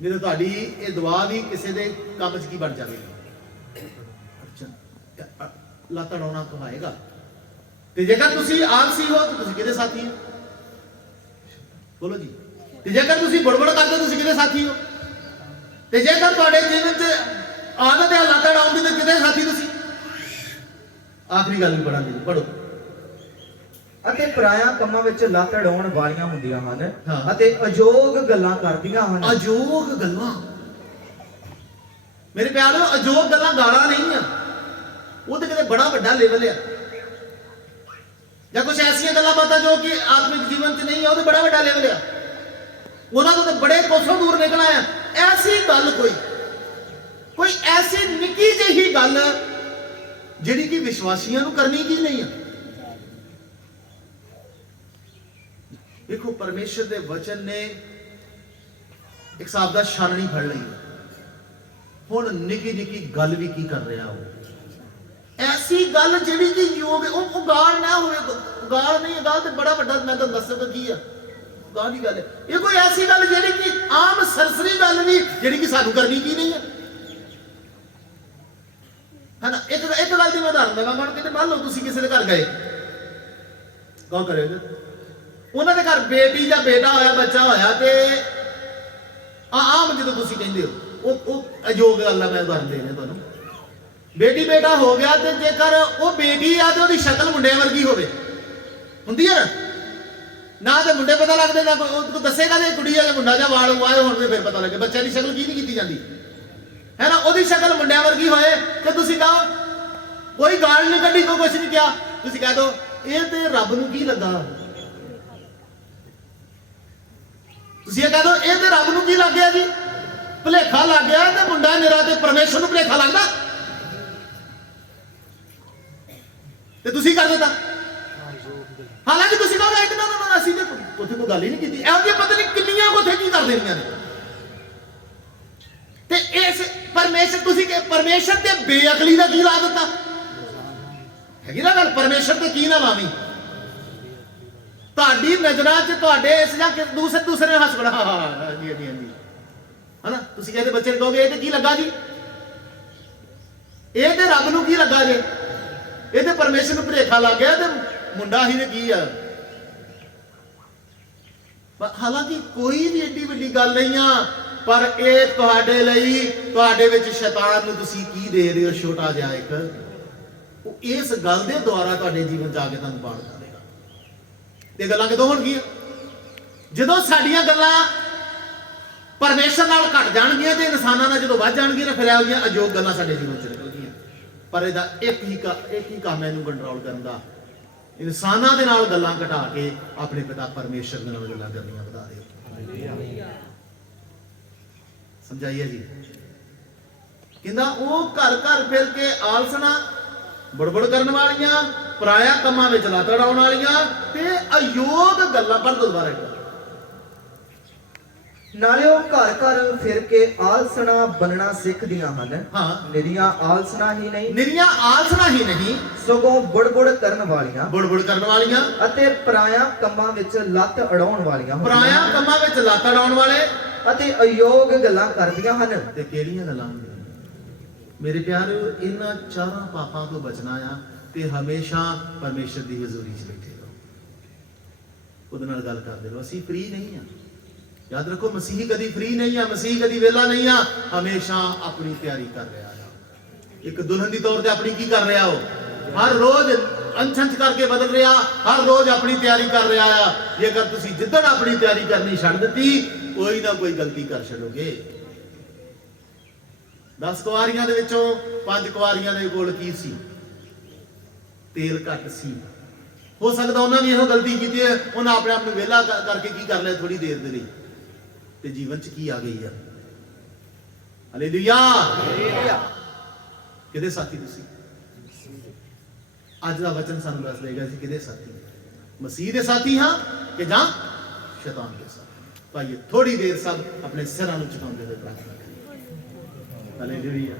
ਨਹੀਂ ਤਾਂ ਤੁਹਾਡੀ ਇਹ ਦੁਆ ਵੀ ਕਿਸੇ ਦੇ ਕੰਮ 'ਚ ਕੀ ਬਣ ਜਾਵੇਗੀ? ਲੱਤ ਅੜਾਉਣਾ ਕਹਾਏਗਾ। ਤੇ ਜੇਕਰ ਤੁਸੀਂ ਆਲਸੀ ਹੋ ਤਾਂ ਤੁਸੀਂ ਕਿਹਦੇ ਸਾਥੀ ਹੋ? ਬੋਲੋ ਜੀ। ਤੇ ਜੇਕਰ ਤੁਸੀਂ ਬੜਬੜ ਕਰਦੇ ਤੁਸੀਂ ਕਿਹਦੇ ਸਾਥੀ ਹੋ? ਤੇ ਜੇਕਰ ਤੁਹਾਡੇ ਜੀਵਨ 'ਚ ਆਦਤ ਹੈ ਲੱਤ ਅੜਾਉਣ ਦੀ ਤਾਂ ਕਿਹਦੇ ਸਾਥੀ ਤੁਸੀਂ? ਆਖਰੀ ਗੱਲ ਵੀ ਪੜਾਂਗੇ, ਪੜੋ। ਅਤੇ ਪਰਾਇਆ ਕੰਮਾਂ ਵਿੱਚ ਲੱਤ ਅੜਾਉਣ ਵਾਲੀਆਂ ਹੁੰਦੀਆਂ ਹਨ ਹਾਂ। ਅਤੇ ਅਜੋਗ ਗੱਲਾਂ ਕਰਦੀਆਂ ਹਨ। ਅਜੋਗ ਗੱਲਾਂ, ਮੇਰੇ ਪਿਆਰਿਓ, ਅਜੋਗ ਗੱਲਾਂ ਗਾਲਾਂ ਨਹੀਂ ਆ, ਉਹ ਤੇ ਕਿਤੇ ਬੜਾ ਵੱਡਾ ਲੈਵਲ ਆ। ਜਾਂ ਕੁਝ ਐਸੀਆਂ ਗੱਲਾਂ ਬਾਤਾਂ ਜੋ ਕਿ ਆਤਮਿਕ ਜੀਵਨ 'ਚ ਨਹੀਂ ਆ, ਉਹ ਤੇ ਬੜਾ ਵੱਡਾ ਲੈਵਲ ਆ, ਉਹਨਾਂ ਤੋਂ ਤੇ ਬੜੇ ਕੋਸੋਂ ਦੂਰ ਨਿਕਲਣਾ ਆ। ਐਸੀ ਗੱਲ ਕੋਈ ਐਸੀ ਨਿੱਕੀ ਜਿਹੀ ਗੱਲ ਜਿਹੜੀ ਕਿ ਵਿਸ਼ਵਾਸੀਆਂ ਨੂੰ ਕਰਨੀ ਕੀ ਨਹੀਂ ਆ। ਦੇਖੋ, ਪਰਮੇਸ਼ਰ ਦੇ ਵਚਨ ਨੇ ਇੱਕ ਹਿਸਾਬ ਦਾ ਛਾਨਣੀ ਫੜ ਲਈ। ਹੁਣ ਨਿੱਕੀ ਨਿੱਕੀ ਗੱਲ ਵੀ ਕੀ ਕਰ ਰਿਹਾ, ਉਹ ਐਸੀ ਗੱਲ ਜਿਹੜੀ ਕਿ ਯੋਗ, ਉਹ ਗਾਲ ਨਾ ਹੋਵੇ। ਗਾਲ ਨਹੀਂ, ਗਾਲ ਤੇ ਬੜਾ ਵੱਡਾ, ਮੈਂ ਤੁਹਾਨੂੰ ਦੱਸਾਂਗਾ ਕੀ ਆ ਗਾਲ ਦੀ ਗੱਲ ਹੈ। ਇਹ ਕੋਈ ਐਸੀ ਗੱਲ ਜਿਹੜੀ ਕਿ ਆਮ ਸਰਸਰੀ ਗੱਲ ਨਹੀਂ, ਜਿਹੜੀ ਕਿ ਸਾਨੂੰ ਕਰਨੀ ਕੀ ਨਹੀਂ ਹੈ, ਹੈ ਨਾ। ਇੱਕ ਗੱਲ ਦੀ ਮੈਂ ਉਦਾਹਰਨ ਦੇਵਾਂਗਾ। ਹੁਣ ਕਿਤੇ ਮੰਨ ਲਓ ਤੁਸੀਂ ਕਿਸੇ ਦੇ ਘਰ ਗਏ, ਕੌਣ ਕਰੇ, ਉਹਨਾਂ ਦੇ ਘਰ ਬੇਟੀ ਜਾਂ ਬੇਟਾ ਹੋਇਆ, ਬੱਚਾ ਹੋਇਆ, ਤੇ ਆਮ ਜਦੋਂ ਤੁਸੀਂ ਕਹਿੰਦੇ ਹੋ, ਉਹ ਅਜੋਗ ਗੱਲ ਆ, ਮੈਂ ਉਦਾਹਰਨ ਦੇ ਰਿਹਾ ਤੁਹਾਨੂੰ। ਬੇਟੀ ਬੇਟਾ ਹੋ ਗਿਆ, ਤੇ ਜੇਕਰ ਉਹ ਬੇਟੀ ਆ ਤੇ ਉਹਦੀ ਸ਼ਕਲ ਮੁੰਡੇ ਵਰਗੀ ਹੋਵੇ, ਹੁੰਦੀ ਹੈ ਨਾ, ਤੇ ਮੁੰਡੇ ਪਤਾ ਲੱਗਦੇ ਨਾ, ਕੋਈ ਦੱਸੇਗਾ ਤੇ ਕੁੜੀ ਆ ਜਾਂ ਮੁੰਡਾ ਜਾਂ ਵਾਲ ਵਾਏ ਹੋਣ ਤੇ ਫਿਰ ਪਤਾ ਲੱਗੇ। ਬੱਚਿਆਂ ਦੀ ਸ਼ਕਲ ਕੀ ਨਹੀਂ ਕੀਤੀ ਜਾਂਦੀ, ਹੈ ਨਾ। ਉਹਦੀ ਸ਼ਕਲ ਮੁੰਡਿਆਂ ਵਰਗੀ ਹੋਏ ਤੇ ਤੁਸੀਂ ਕਹੋ, ਕੋਈ ਗਾਲ ਨਹੀਂ ਕੱਢੀ, ਕੋਈ ਕੁਛ ਨਹੀਂ ਕਿਹਾ, ਤੁਸੀਂ ਕਹਿ ਦੋ ਇਹ ਤੇ ਰੱਬ ਨੂੰ ਕੀ ਲੱਗਾ। ਤੁਸੀਂ ਇਹ ਕਹਿ ਦੋ ਇਹ ਤੇ ਰੱਬ ਨੂੰ ਕੀ ਲੱਗ ਗਿਆ ਜੀ, ਭੁਲੇਖਾ ਲੱਗ ਗਿਆ। ਤੇ ਮੁੰਡਾ ਮੇਰਾ ਤੇ ਪਰਮੇਸ਼ਰ ਨੂੰ ਭੁਲੇਖਾ ਲੱਗਦਾ, ਤੇ ਤੁਸੀਂ ਕਰ ਦਿੱਤਾ। ਹਾਲਾਂਕਿ ਤੁਸੀਂ ਕਹੋਗੇ ਇਤਨਾ ਨਾ, ਅਸੀਂ ਤੇ ਉੱਥੇ ਕੋਈ ਗੱਲ ਹੀ ਨਹੀਂ ਕੀਤੀ। ਇਹੋ ਜਿਹੀ ਪਤਾ ਨਹੀਂ ਕਿੰਨੀਆਂ ਉੱਥੇ ਕੀ ਕਰ ਦੇਣੀਆਂ ਨੇ। ਤੇ ਇਸ ਪਰਮੇਸ਼ਰ, ਤੁਸੀਂ ਪਰਮੇਸ਼ਰ ਤੇ ਬੇਅਕਲੀ ਦਾ ਕੀ ਲਾ ਦਿੱਤਾ? ਹੈਗੀ ਨਾ ਗੱਲ, ਪਰਮੇਸ਼ਰ ਤੇ ਕੀ ਨਾ ਲਾਵੀਂ। ਤੁਹਾਡੀ ਨਜ਼ਰਾਂ 'ਚ ਤੁਹਾਡੇ ਇਸ ਜਾਂ ਦੂਸਰੇ ਹੱਸ ਬੜਾ, ਹਾਂ ਜੀ ਜੀ ਜੀ, ਹਨਾ। ਤੁਸੀਂ ਕਹਿੰਦੇ ਬੱਚੇ ਨੂੰ ਕਹੋਗੇ ਇਹ ਤੇ ਕੀ ਲੱਗਾ ਜੀ, ਇਹ ਤੇ ਰੱਬ ਨੂੰ ਕੀ ਲੱਗਾ ਜੇ, ਇਹ ਤੇ ਪਰਮੇਸ਼ਰ ਨੂੰ ਭੁਲੇਖਾ ਲੱਗ ਗਿਆ, ਤੇ ਮੁੰਡਾ ਹੀ ਨੇ ਕੀ ਆ। ਹਾਲਾਂਕਿ ਕੋਈ ਵੀ ਏਡੀ ਵੱਡੀ ਗੱਲ ਨਹੀਂ ਆ, ਪਰ ਇਹ ਤੁਹਾਡੇ ਲਈ, ਤੁਹਾਡੇ ਵਿੱਚ ਸ਼ੈਤਾਨ ਨੂੰ ਤੁਸੀਂ ਕੀ ਦੇ ਰਹੇ ਹੋ? ਛੋਟਾ ਜਿਹਾ ਇੱਕ, ਉਹ ਇਸ ਗੱਲ ਦੇ ਦੁਆਰਾ ਤੁਹਾਡੇ ਜੀਵਨ ਚ ਆ ਕੇ ਤੁਹਾਨੂੰ ਬਾੜ ਕਰੇਗਾ। ਤੇ ਗੱਲਾਂ ਕਦੋਂ ਹੋਣਗੀਆਂ? ਜਦੋਂ ਸਾਡੀਆਂ ਗੱਲਾਂ ਪਰਮੇਸ਼ਰ ਨਾਲ ਘਟ ਜਾਣਗੀਆਂ ਤੇ ਇਨਸਾਨਾਂ ਨਾਲ ਜਦੋਂ ਵੱਧ ਜਾਣਗੀਆਂ ਨਾ, ਫਿਰ ਇਹੋ ਜਿਹੀਆਂ ਅਯੋਗ ਗੱਲਾਂ ਸਾਡੇ ਜੀਵਨ ਚ ਨਿਕਲਣਗੀਆਂ। ਪਰ ਇਹਦਾ ਇੱਕ ਹੀ ਕੰਮ ਇਹਨੂੰ ਕੰਟਰੋਲ ਕਰਨ ਦਾ, ਇਨਸਾਨਾਂ ਦੇ ਨਾਲ ਗੱਲਾਂ ਘਟਾ ਕੇ ਆਪਣੇ ਪਿਤਾ ਪਰਮੇਸ਼ਰ ਦੇ ਨਾਲ ਗੱਲਾਂ ਕਰਨੀਆਂ ਵਧਾ ਦਿਓ। ਸਮਝਾਈਏ ਜੀ? ਕਹਿੰਦਾ ਉਹ ਘਰ ਘਰ ਫਿਰ ਕੇ ਆਲਸਣਾ, ਬੜਬੜ ਕਰਨ ਵਾਲੀਆਂ, ਪਰਾਇਆ ਕੰਮਾਂ ਵਿੱਚ ਲੱਤ ਅੜਾਉਣ ਵਾਲੀਆਂ ਤੇ ਅਯੋਗ ਗੱਲਾਂ। ਪਰ ਦੁਬਾਰਾ ਨਾਲੇ ਉਹ ਘਰ ਘਰ ਫਿਰ ਕੇ ਆਲਸਣਾ ਬਣਨਾ ਸਿੱਖਦੀਆਂ ਹਨ। ਹਾਂ, ਨਿਰੀਆਂ ਆਲਸਣਾ ਹੀ ਨਹੀਂ, ਨਿਰੀਆਂ ਆਲਸਣਾ ਹੀ ਨਹੀਂ, ਸਗੋਂ ਬੁੜਬੁੜ ਕਰਨ ਵਾਲੀਆਂ, ਬੁੜਬੁੜ ਕਰਨ ਵਾਲੀਆਂ ਅਤੇ ਪਰਾਇਆ ਕੰਮਾਂ ਵਿੱਚ ਲੱਤ ਅੜਾਉਣ ਵਾਲੀਆਂ, ਪਰਾਇਆ ਕੰਮਾਂ ਵਿੱਚ ਲੱਤ ਅੜਾਉਣ ਵਾਲੇ ਅਤੇ ਅਯੋਗ ਗੱਲਾਂ ਕਰਦੀਆਂ ਹਨ। ਤੇ ਕਿਹੜੀਆਂ ਗੱਲਾਂ ਹੁੰਦੀਆਂ? ਮੇਰੇ ਪਿਆਰਿਓ, ਇਹਨਾਂ ਚਾਰਾਂ ਪਾਪਾਂ ਤੋਂ ਬਚਣਾ ਆ ਤੇ ਹਮੇਸ਼ਾ ਪਰਮੇਸ਼ਰ ਦੀ ਹਜ਼ੂਰੀ 'ਚ ਬੈਠੇ ਰਹੋ, ਉਹਦੇ ਨਾਲ ਗੱਲ ਕਰਦੇ ਰਹੋ। ਅਸੀਂ ਫ੍ਰੀ ਨਹੀਂ ਆ, ਯਾਦ ਰੱਖੋ, ਮਸੀਹ ਕਦੀ ਫ੍ਰੀ ਨਹੀਂ ਆ, ਮਸੀਹ ਕਦੀ ਵਿਹਲਾ ਨਹੀਂ ਆ, ਹਮੇਸ਼ਾ ਆਪਣੀ ਤਿਆਰੀ ਕਰ ਰਿਹਾ ਆ। ਇੱਕ ਦੁਲਹਨ ਦੀ ਤੌਰ ਤੇ ਆਪਣੀ ਕੀ ਕਰ ਰਿਹਾ? ਉਹ ਹਰ ਰੋਜ਼ ਅੰਛੰਛ ਕਰਕੇ ਬਦਲ ਰਿਹਾ, ਹਰ ਰੋਜ਼ ਆਪਣੀ ਤਿਆਰੀ ਕਰ ਰਿਹਾ ਆ। ਜੇਕਰ ਤੁਸੀਂ ਜਿੱਦਣ ਆਪਣੀ ਤਿਆਰੀ ਕਰਨੀ ਛੱਡ ਦਿੱਤੀ, ਕੋਈ ਨਾ ਕੋਈ ਗਲਤੀ ਕਰ ਛੱਡੋਗੇ। 10 ਕੁਆਰੀਆਂ ਦੇ ਵਿੱਚੋਂ 5 ਕੁਆਰੀਆਂ ਦੇ ਕੋਲ ਕੀ ਸੀ? ਤੇਲ ਘੱਟ ਸੀ। ਹੋ ਸਕਦਾ ਉਹਨਾਂ ਵੀ ਇਹੋ ਗਲਤੀ ਕੀਤੀ ਹੈ, ਉਹਨਾਂ ਆਪਣੇ ਆਪ ਨੂੰ ਵਿਹਲਾ ਕਰਕੇ ਕੀ ਕਰ ਲਿਆ ਥੋੜੀ ਦੇਰ ਦੇ ਲਈ, ਤੇ ਜੀਵਨ ਚ ਕੀ ਆ ਗਈ ਆ? ਹਾਲੇਲੂਇਆ। ਕਿਹਦੇ ਸਾਥੀ ਤੁਸੀਂ? ਅੱਜ ਦਾ ਵਚਨ ਸਾਨੂੰ ਦੱਸ ਦੇਗਾ ਜੀ ਕਿਹਦੇ ਸਾਥੀ? ਮਸੀਹ ਦੇ ਸਾਥੀ ਹਾਂ ਕਿ ਜਾਂ ਸ਼ੈਤਾਨ ਦੇ ਸਾਥੀ? ਭਾਈ ਥੋੜੀ ਦੇਰ ਸਭ ਆਪਣੇ ਸਿਰਾਂ ਨੂੰ ਝੁਕਾਉਂਦੇ ਹੋਏ ਪ੍ਰਾਰਥਨਾ ਕਰੀਏ। ਹਾਲੇਲੂਇਆ।